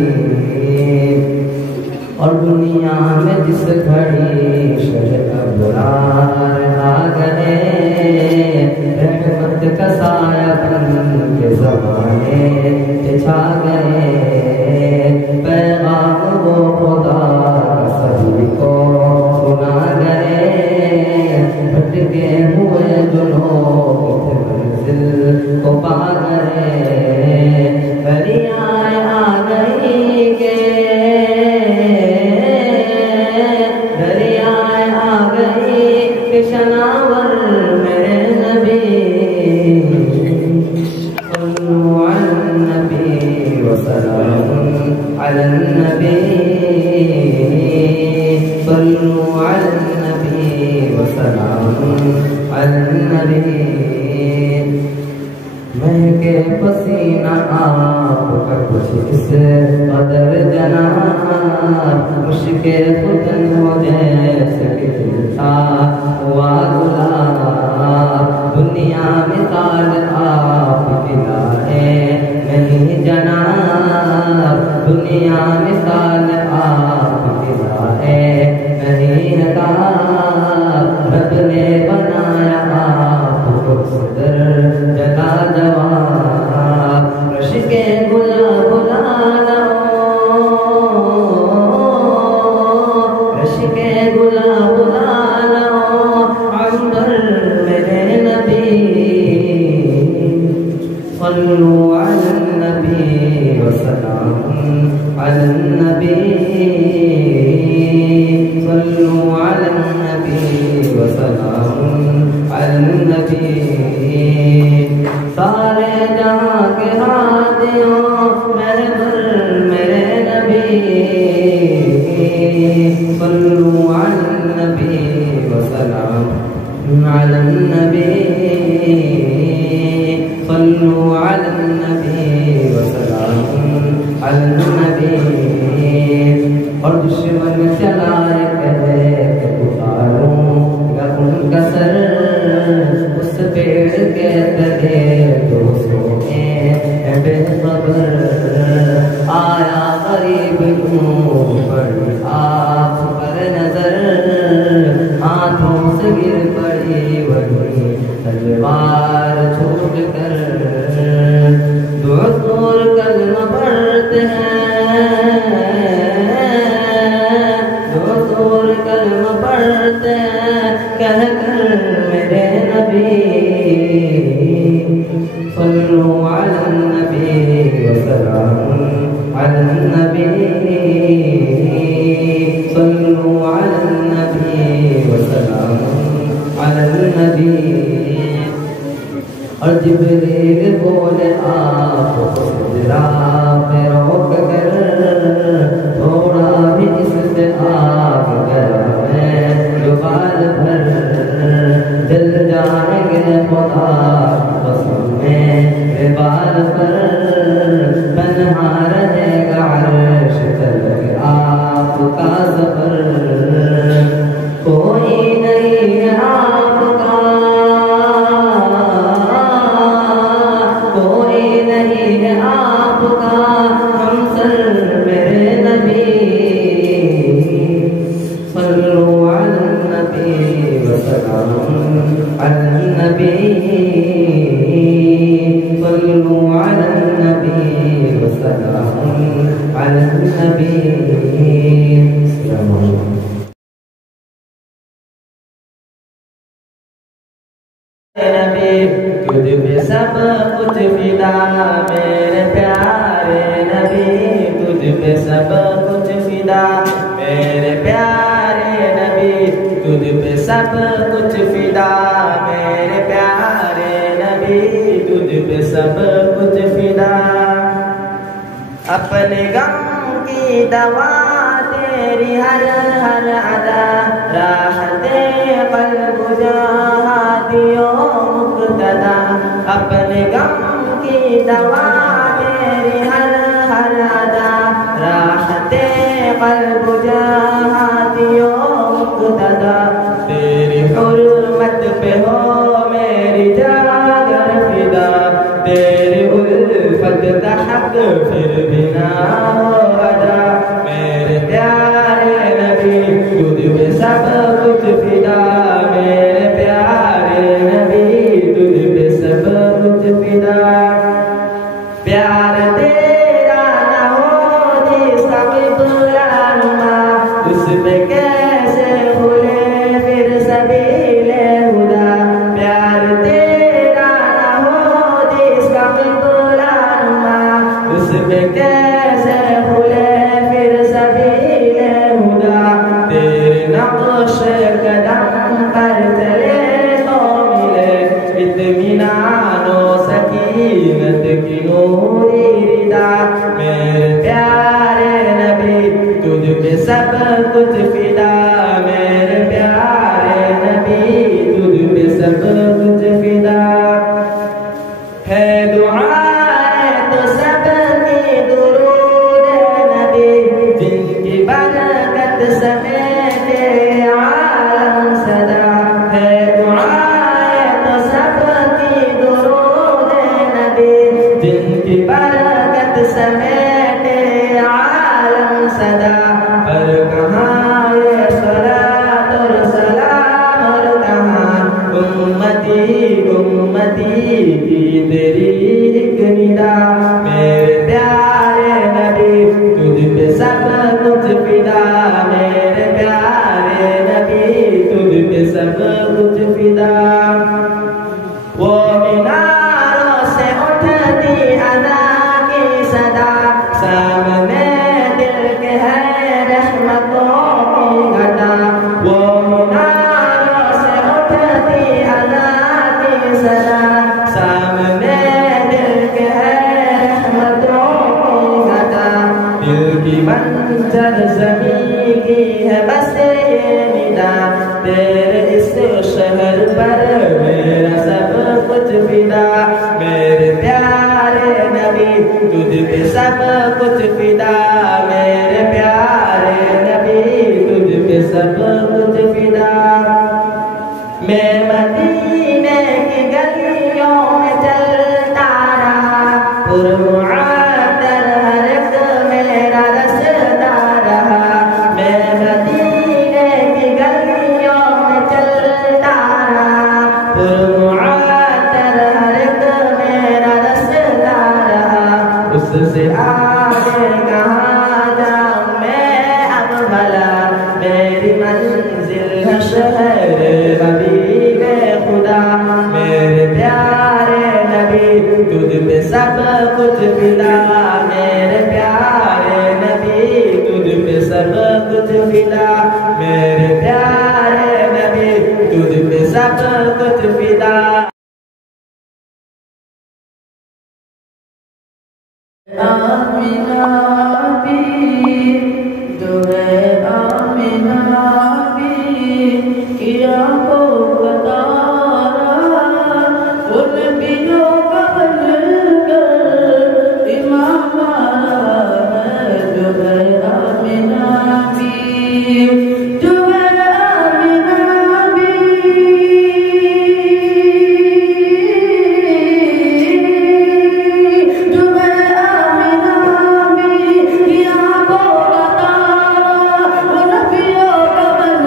اور دنیا میں جس گھڑی شرع ابرار علی النبی مہکے پسینہ آپ کا کچھ اس قدر جناب مشک فتن ہو جیسے کہ تھا ہوا گلاب دنیا مثال آپ کی لائے نہیں جناب دنیا مثال آپ کی لائے نہیں نکاب رب نے بنایا آپ کو صدر جگہ جواب رشک گلا بلا لو رشک گلا بلا لو عنبر میرے نبی صلوا علی النبی وسلام علی النبی صلوا علی النبی وسلام علی النبی سارے جہاں کے ہادیوں میرے میرے نبی صلوا علی النبی وسلام علی النبی صلوا علی النبی وسلام علی النبی اور دشمن چلائے کہے کہ پکاروں گا ان کا سر اس پیڑ کے تلے دوستوں میں بے خبر آیا غریب ہوں پڑی آپ پر نظر ہاتھوں سے گر پڑی وہی تلوار چھوڑ کر دور کلمہ پڑھتے ہیں دور کلمہ پڑھتے ہیں کہہ کر میرے نبی صلوا علی النبی وسلام علی النبی صلوا علی النبی وسلام علی النبی اور جبریل بولے آپ حجرا پہ روک کر تھوڑا بھی اس سے آگ گرم ہے جو بال بھر جل جائیں گے خدا قسم میں بال پر بنہا رہے گا عرش تلک آپ کا سفر کوئی نہیں ہے آپ کا کوئی نہیں ہے آپ کا ہم سر میرے نبی صلوا علی النبی وسلام علی النبی صلوا علی النبی وسلام علی النبی السلام علیکم نبی تجھ پہ سب کچھ فدا میرے پیارے نبی تجھ پہ سب کچھ فدا میرے پیارے نبی تجھ پہ سب کچھ فدا میرے پیارے نبی تجھ پہ سب کچھ فدا اپنے غم کی دوا تیری ہر ہر ادا راحت قلب جہادیوں مقتدا اپنے غم کی دوا تیری ہر ہر ادا راحت قلب جہادیوں مقتدا تیری حرمت پہ ہو میری جاگر فدا تیری الفت کا حق پھر بھی نہ ہو ادا میرے پیارے نبی تجھ پہ سب کچھ فدا میرے پیارے نبی تجھ پہ سب کچھ فدا پیار تیرا نہ ہو جس کا قبلہ نما اس پہ کیسے کھلے پھر سبیل خدا فدا وہ میناروں سے اٹھتی ادا کی صدا سامنے دل کے ہے رحمتوں کی گھٹا وہ میناروں سے اٹھتی ادا کی صدا سامنے دل کے ہے رحمتوں کی گھٹا دل کی منظر زمین کی ہے بس یہ ندا تیرے اس شہر پر میرا سب کچھ فدا میرے پیارے نبی تجھ پہ سب کچھ فدا میرے پیارے نبی تجھ پہ سب کچھ فدا میں مدینے کی گلیوں میں چلتا رہا پرمعطر ہر ایک میرا رستا رہا میں مدینے کی گلیوں میں چلتا رہا پرمعطر ہر ایک میرا رستا رہا اس سے آگے کہاں جاؤں میں اب بھلا میری منزل ہے شہر حبیب خدا میرے پیارے نبی تجھ پہ سب کچھ فدا میرے پیارے نبی تجھ پہ سب کچھ فدا میرے پیارے نبی تجھ پہ سب کچھ فدا آمینہ بھی جو ہے آمینہ بھی کیا کو بتارا ان بیوں کا بن کر امام آیا ہے جو ہے آمینہ بھی جو ہے آمینہ بھی جو ہے آمینہ بھی کیا کو بتارا ان بیوں کا بن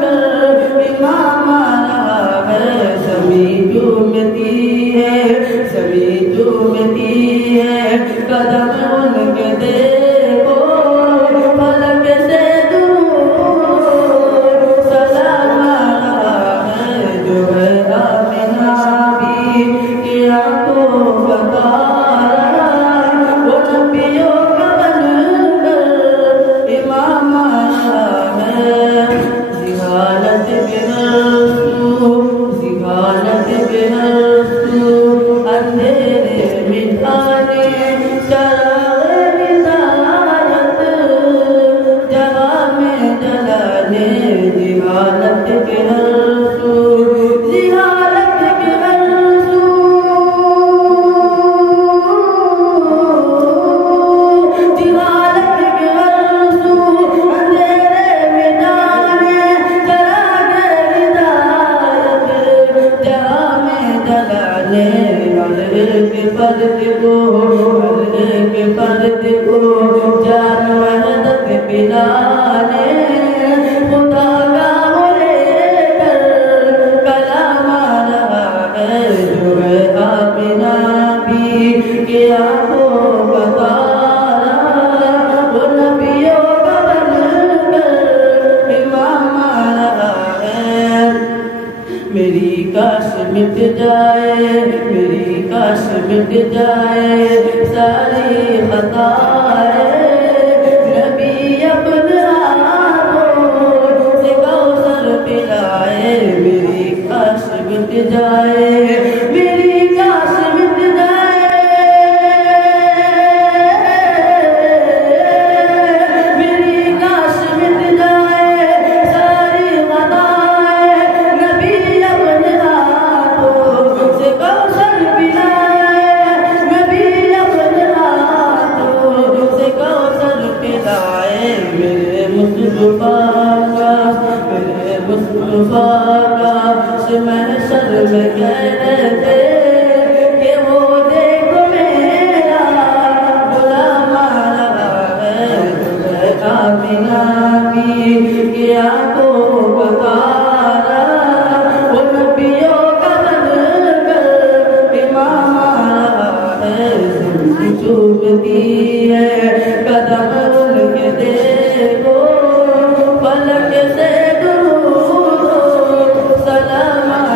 کر امام آیا ہے زمین جھومتی ہے زمین جھومتی ہے قدم ان کے دیکھو فلک سے دور سلام آیا ہے جو ہے آمینہ بھی کیا کو بتارا وہ نبیوں کا بن کر امام آیا ہے زغالت بنرسو اندھیرے مٹھانے چراغ ہدایت جگہ میں جلانے زغالت بنرسو زغالت بنرسو زغالت بنرسو اندھیرے مٹھانے چراغ ہدایت جگہ میں جلانے فرد کو جان وحدت پلانے خدا کا لے کر کلام آیا ہے جو ہے آمینہ بھی کیا کو بتارا وہ نبیوں کا بن کر امام آیا ہے میری کاش مٹ جائے میری کاش مٹ جائے ساری خطائیں نبی اپنے ہاتھوں سے کوثر پلائے میری کاش مٹ جائے میری کاش مٹ جائے میری کاش مٹ جائے ساری خطائیں نبی اپنے ہاتھوں سے کوثر پلائے نبی اپنے ہاتھوں سے کوثر پلائے میرے مصطفیٰ کا سے محشر میں کہہ رہے تھے کہ وہ دیکھو میرا غلام آیا ہے جو ہے آمینہ بھی کیا کو بتارا وہ نبیوں کا بن کر امام آیا ہے زندگی چوبتی ہے قدم ان کے دیکھو فلک سے درود سلام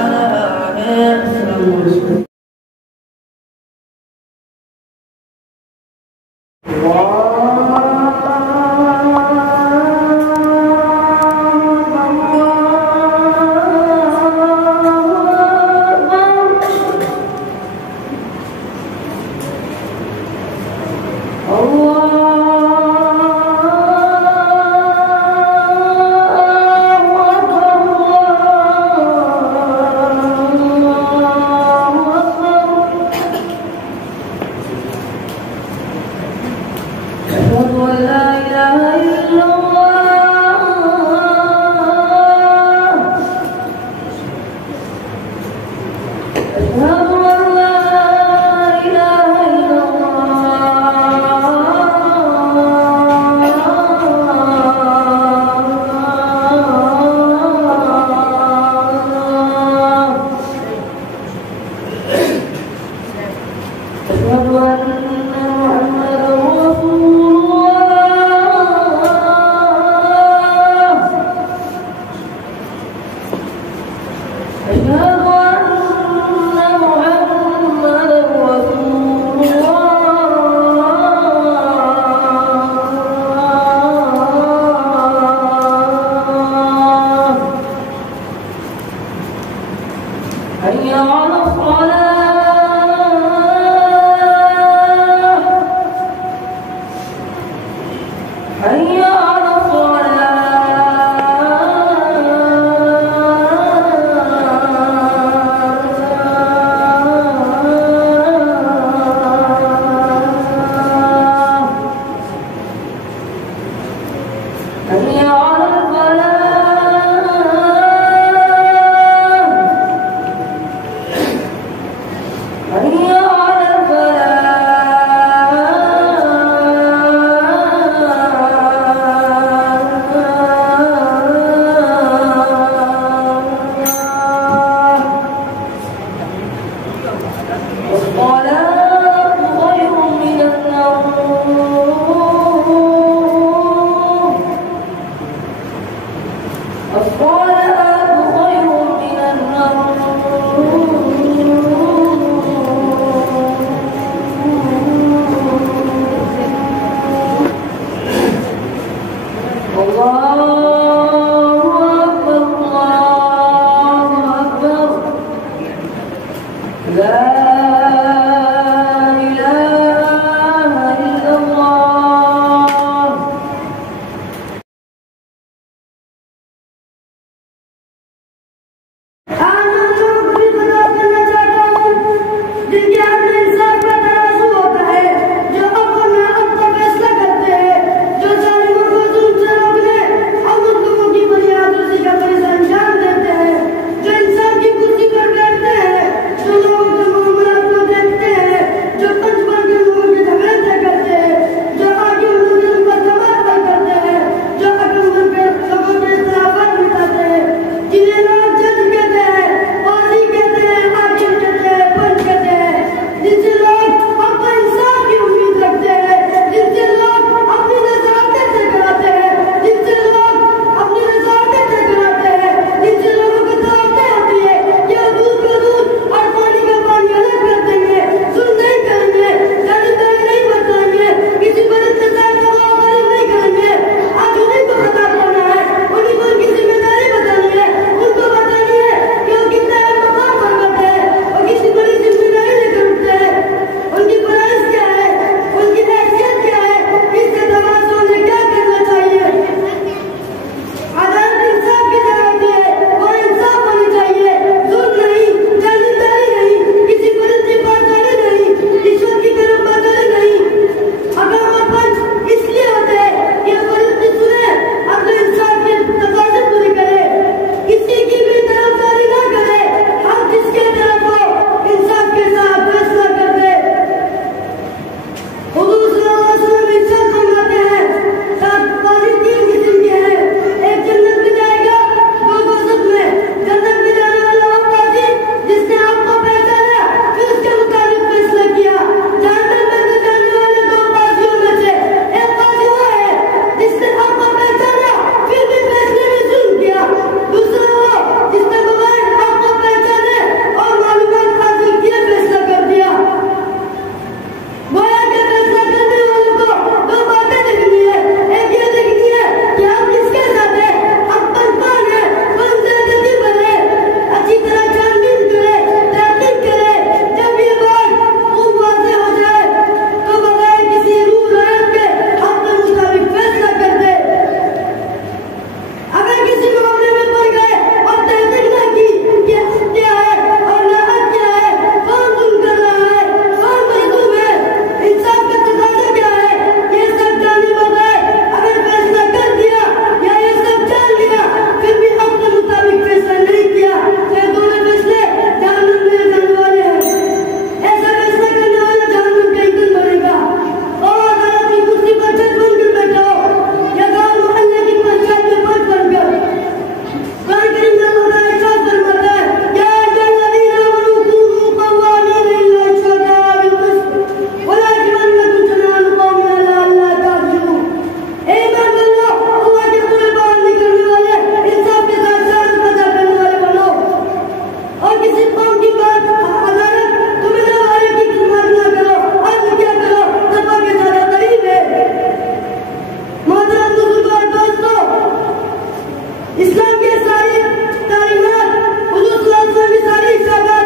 اسلام کے ساری تعلیمات حضور صلی اللہ علیہ وسلم کی ساری اشارات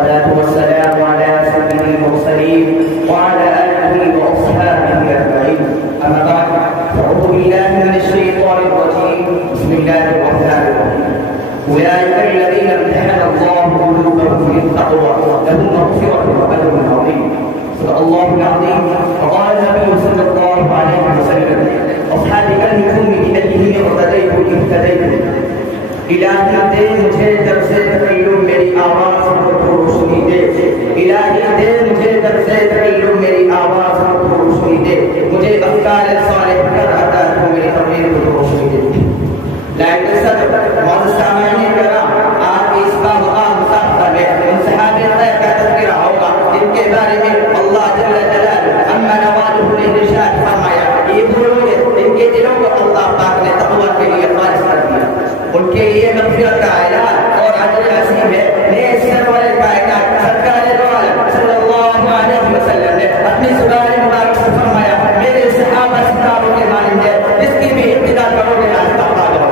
والصلاة والسلام على سيد المرسلين وعلى آله وأصحابه أجمعين. أما بعد فأعوذ بالله من الشيطان الرجيم. بسم الله الرحمن الرحيم. أولئك الذين امتحن الله قلوبهم للتقوى لهم مغفرة وأجر عظيم. صدق الله العظيم. وقال النبي صلى الله عليه وسلم أصحابي كلمكم بأيهم اقتديت اهتديت. الہی دے مجھے در سے تکلم میری آواز کو روشنی دے. الہی دے مجھے در سے تکلم میری آواز کو روشنی دے. مجھے افکار صالح کر عطا تو میری تقریر کو روشنی دے. لائٹ صدر معزز سامعین کرام، آپ اس کا مقام مصاحبہ ہے ان صحابہ خیر کا تذکرہ ہوگا جن کے بارے میں اللہ جل جلالہ اما نوازہ نے ارشاد فرمایا یہ وہ لوگ ہیں جن کے دلوں کو اللہ پاک نے تقوی کے لیے خالص کر دیا. ان کے لیے مغفرت کا اعلان اور اجر عظیم ہے. نیک سرور کائنات سرکار دو عالم صلی اللہ علیہ وسلم نے اپنی زبان مبارک سے فرمایا میرے صحابہ ستاروں کے مانند ہے جس کی بھی ابتدا کرو گے راستہ پا جاؤ.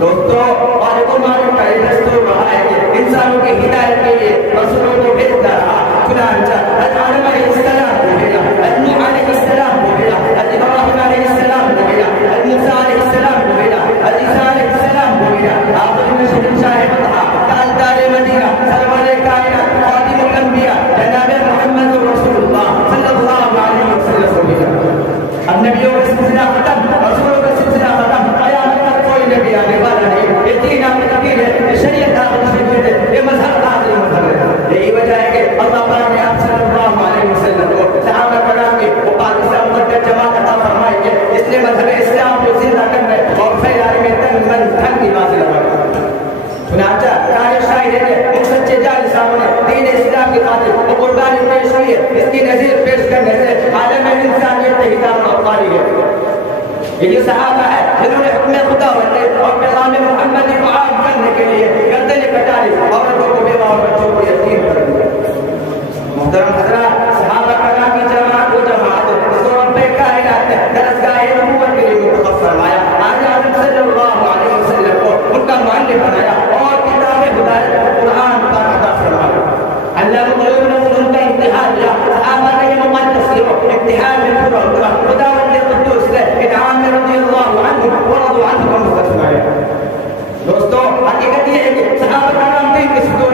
دوستو اور معلوم کا یہ دستور رہا ہے کہ انسانوں کی ہدایت کے لیے رسولوں کو بھیجتا رہا. چنانچہ آدم علیہ السلام کو بھیجا، نوح علیہ السلام کو بھیجا، ابراہیم علیہ السلام کو بھیجا، موسیٰ علیہ السلام کو بھیجا، عیسیٰ علیہ السلام کو بھیجا. آخر میں شہنشاہ مطہع تاجدار مدینہ سرور کائنات خاتم الانبیاء جناب محمد رسول اللہ صلی اللہ علیہ وسلم کو بھیجا. اب نبیوں کا سلسلہ ختم، رسولوں کا سلسلہ ختم، قیامت تک کوئی نبی آنے والا نہیں. یہ دین آپ کی تقریر ہے، یہ شریعت آپ کی شریعت ہے، یہ مذہب آخری مذہب ہے. یہی وجہ ہے کہ اللہ پاک نے آپ صلی اللہ علیہ وسلم کو صحابہ کرام کے وہ پاکستان مدد جماعت عطا فرمائی ہے جس نے مذہب اسلام کو زندہ کرنے اور پھیلانے میں تن من دھن کی بات لگائی. چنانچہ سارے شاعر نے ان سچے جان سامنے دین اسلام کی خاطر وہ قربانی پیش ہوئی ہے. اس کی نظیر پیش کرنے سے عالم انسانیت سے ہدایت افطاری ہے. یہ جو صحابہ ہے جنہوں نے حکم خدا بننے اور پیغام محمد کو عام کرنے کے لیے گردنیں کٹائی، عورتوں کو بیوہ اور بچوں کو یتیم کر دیا. محترم حضرات، صحابہ کرام کی جماعت وہ جماعت ہے جس کو رب کائنات نے درسگاہ نبوت کے لیے منتخب فرمایا. آج اعظم صلی اللہ علیہ وسلم کو ان کا معلم بنایا اور کتاب ہدایت قرآن کا عطا فرمایا. اللہ مغلوب نے ان کا امتحان لیا. صحابہ کا یہ مقدس امتحان میں پورا ہوا. خداوند قدوس نے انعام رضی اللہ عنہ ورضوا عنہ کا مستثناء. دوستو حقیقت یہ ہے کہ صحابہ کرام دین کی ستون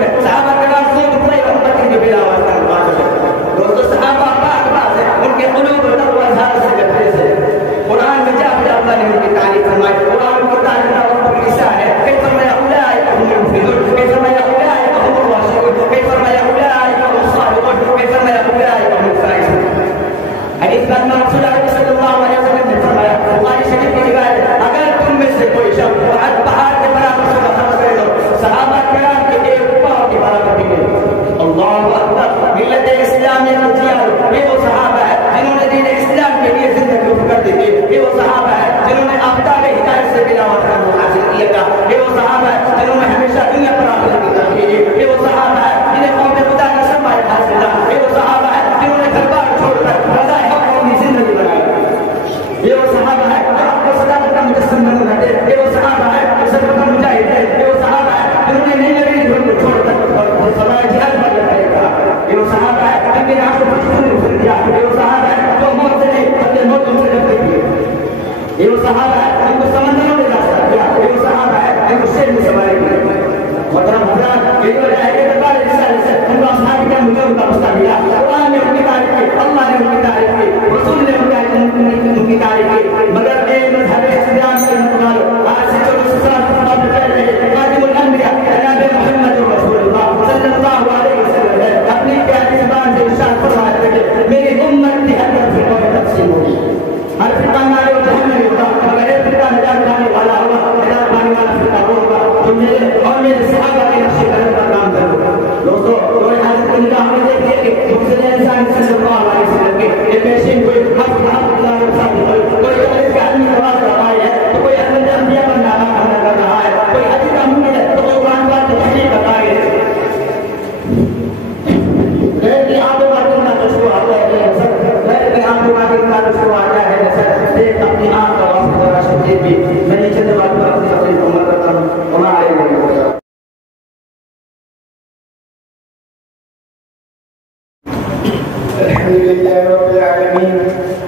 الحمد لله رب العالمين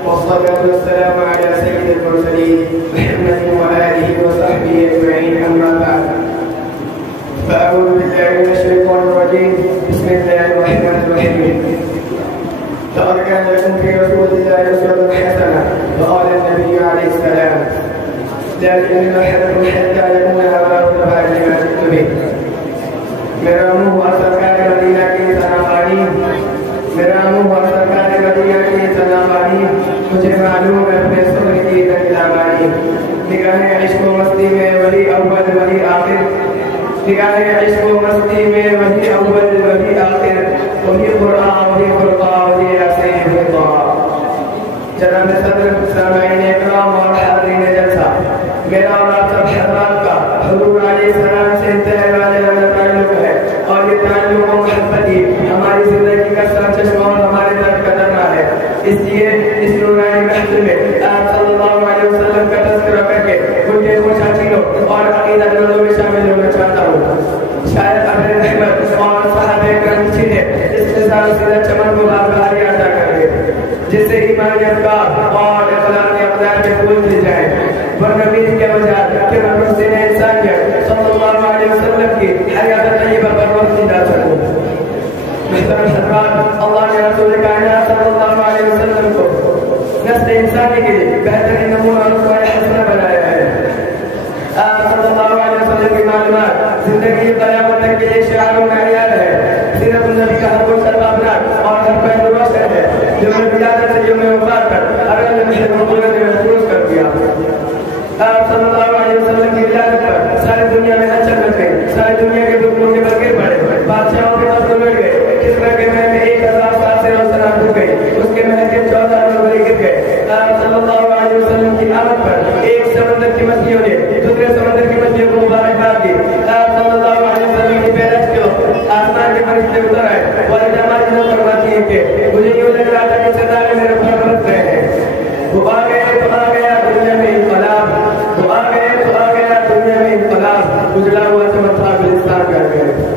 والصلاة والسلام على سيد المرسلين محمد وآله وصحبه أجمعين أما بعد فأعوذ بالله من الشيطان الرجيم بسم الله الرحمن الرحيم لقد كان لكم في رسول الله أسوة حسنة وقال النبي عليه السلام لا يؤمن أحدكم حتى يكون هواه تبعا لما جئت به میرا منہ اور سرکار مدینہ کی سلامانی میرا منہ اور سرکار مدینہ کی سلامانی مجھے معلوم ہے اپنے صبر کی دلدامانی نگاہ عشق و مستی میں وہی اول وہی آخر نگاہ عشق و مستی میں وہی اول وہی آخر وہی قرآن وہی فرقان وہی یاسین فرقان جناب صدر سامعین اکرام اور حاضرین جلسہ میرا اور آپ سب حضرات کا حضور علیہ السلام سے انتہائی والے تعلق ہے اور یہ تعلق و محبت ہی ہماری زندگی کا سرچشمہ اور ہمارے درد کا درنا ہے اس لیے اس نورانی محفل میں آپ صلی اللہ علیہ وسلم کا تذکرہ کر کے بڈھے کو چاچیوں اور عقیدت مندوں میں شامل ہونا چاہتا ہوں شاید ابن رحمت اور صحابہ کرام چھنے اس مثال سیدھا چمن کو بازاری عطا کر دے جس سے ایمانی افکار اور اخلاقی اقدار میں پھول کھل جائے ورنہ میر کے وجہ کہ میں حسین انسانیت صلی اللہ علیہ وسلم کی حیات طیبہ پر وقت نہیں ڈال سکوں محترم حضرات اللہ نے رسول کائنات صلی اللہ علیہ وسلم کو نسل انسانی کے لیے بہترین نمونہ اور اسوہ حسنہ بنایا ہے آپ صلی اللہ علیہ وسلم کی معلومات زندگی قیامت تک کے لیے شعار و معیار ہے سیرت النبی کا ہر کوئی سربابناک اور ہر پہلو روشن ہے جو میں ولادت سے یوم وفات تک اگر محض مقولت میں محفوظ کر دیا آپ صلی اللہ علیہ وسلم کی ولادت پر ساری دنیا میں ہلچل مچ گئی ساری دنیا کے دکھ موقع پر گر پڑے بادشاہوں کے تخت مٹ گئے کسرا کے محل میں 1000 سال سے روشنا ڈوب گئی اس کے محل کے 14 نمبر گر گئے آپ صلی اللہ علیہ وسلم کی آمد پر ایک سمندر کی مچھلیوں نے دوسرے سمندر کی مچھلیوں کو مبارکباد دی آپ صلی اللہ علیہ وسلم کی پیدائش کے وقت آسمان کے فرشتے اتر آئے والدہ ماجدہ فرماتی ہے کہ مجھے یوں لگ رہا تھا کہ ستارے میرے پر برس رہے ہیں وہ آ گئے تو آ گیا دنیا میں انقلاب وہ آ گئے تو آ گیا دنیا میں انقلاب اجلا ہوا چمتھا گلستان کر گئے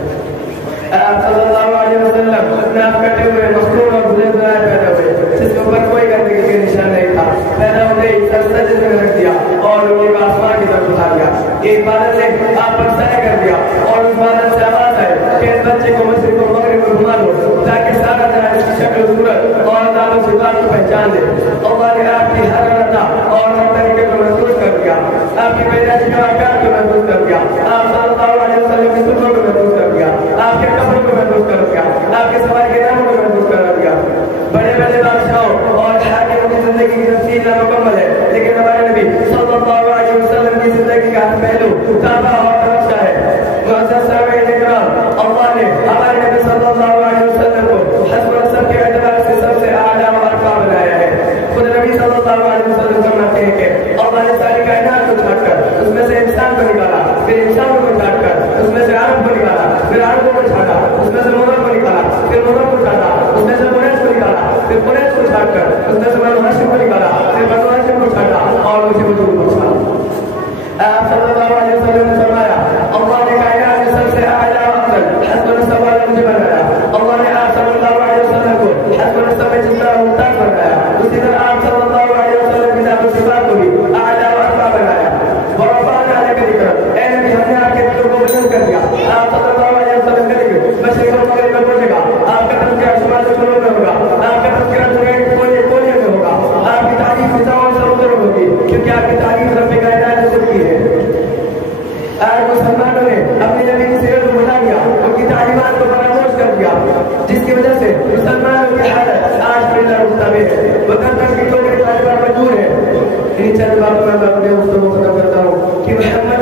آپ صلی اللہ علیہ وسلم ناف کٹے ہوئے مخلوق اور بھولے بلائے پیدا ہوئے جس کے اوپر کوئی گندگی کے نشان نہیں تھا پیدا ہوتے ہی سر سجدے میں رکھ دیا اور انہیں کو آسمان کی طرف اٹھا دیا ایک بادل نے آپ پر سایہ کر دیا اور اس بادل سے آواز آئے کہ اس بچے کو مشرق و مغرب میں گھما دو تاکہ سارا جہاں اس کی شکل و صورت اور داد و صفات کو پہچان دے اللہ نے آپ کی ہر رتا اور ہر طریقے کو محسوس کر دیا آپ کی پیدائش کے واقعات کو محسوس کر دیا آپ صلی اللہ علیہ وسلم کی سنتوں کو محسوس کر دیا آپ کے کپڑوں کو محسوس کر دیا آپ کے سواری کے ناموں کو محسوس کر دیا بڑے بڑے بادشاہوں اور حاکموں کی زندگی کی تفصیل نامکمل ہے لیکن ہمارے نبی صلی اللہ علیہ وسلم کی زندگی کا ہر پہلو تابع اور ترقہ ہے معزز سامعین اکرام اللہ نے ہمارے نبی صلی اللہ علیہ وسلم کو حسب نسب کے اعتبار سے سب سے اعلیٰ و ارفع بنایا ہے خود نبی صلی اللہ علیہ وسلم فرماتے ہیں کہ اللہ نے ساری کائنات کو چھانٹ کر اس میں سے انسان کو نکالا پھر انسانوں کو چھانٹ کر اس میں سے عرب کو نکالا پھر عربوں کو چھانٹا اس میں سے مغرب کو نکالا پھر مغرب کو چھانٹا اس میں سے قریش کو نکالا پھر قریش کو چھانٹ کر اس میں سے بنو ہاشم کو نکالا پھر بنو ہاشم کو چھانٹا اور مجھے وجود کو چھانٹا آپ صلی اللہ علیہ وسلم نے فرمایا اللہ نے کائنات میں سب سے اعلیٰ افضل حسب نسب والا مجھے بنایا اللہ نے آپ صلی اللہ علیہ وسلم کو حسب نسب میں جس طرح ممتاز بنایا اسی طرح آپ صلی اللہ علیہ وسلم کی ذات و صفات کو بھی اعلیٰ و ارفع بنایا ورفعنا لك ذکرک اے نبی ہم نے آپ کے دلوں کو بلند کر دیا آپ صلی اللہ علیہ وسلم کا ذکر مشرق و مغرب میں پہنچے گا آپ کا تذکرہ شمال و جنوب میں ہوگا آپ کا تذکرہ دنیا کے کونے کونے میں ہوگا آپ کی تعریف فضاؤں اور سمندروں میں ہوگی کیونکہ آپ کی تعریف رب کائنات سے سنتی ہے آج مسلمانوں نے اپنے نبی کی سیرت کو بنا دیا ان کی تعلیمات کو فراموش کر دیا جس کی وجہ سے مسلمانوں کی حالت آج بلّہ مستبے ہے وہ تنظیم کی ٹوکری طالبان مجبور ہے ان چند باتوں میں اپنے دوستوں کو ختم کرتا ہوں کہ محمد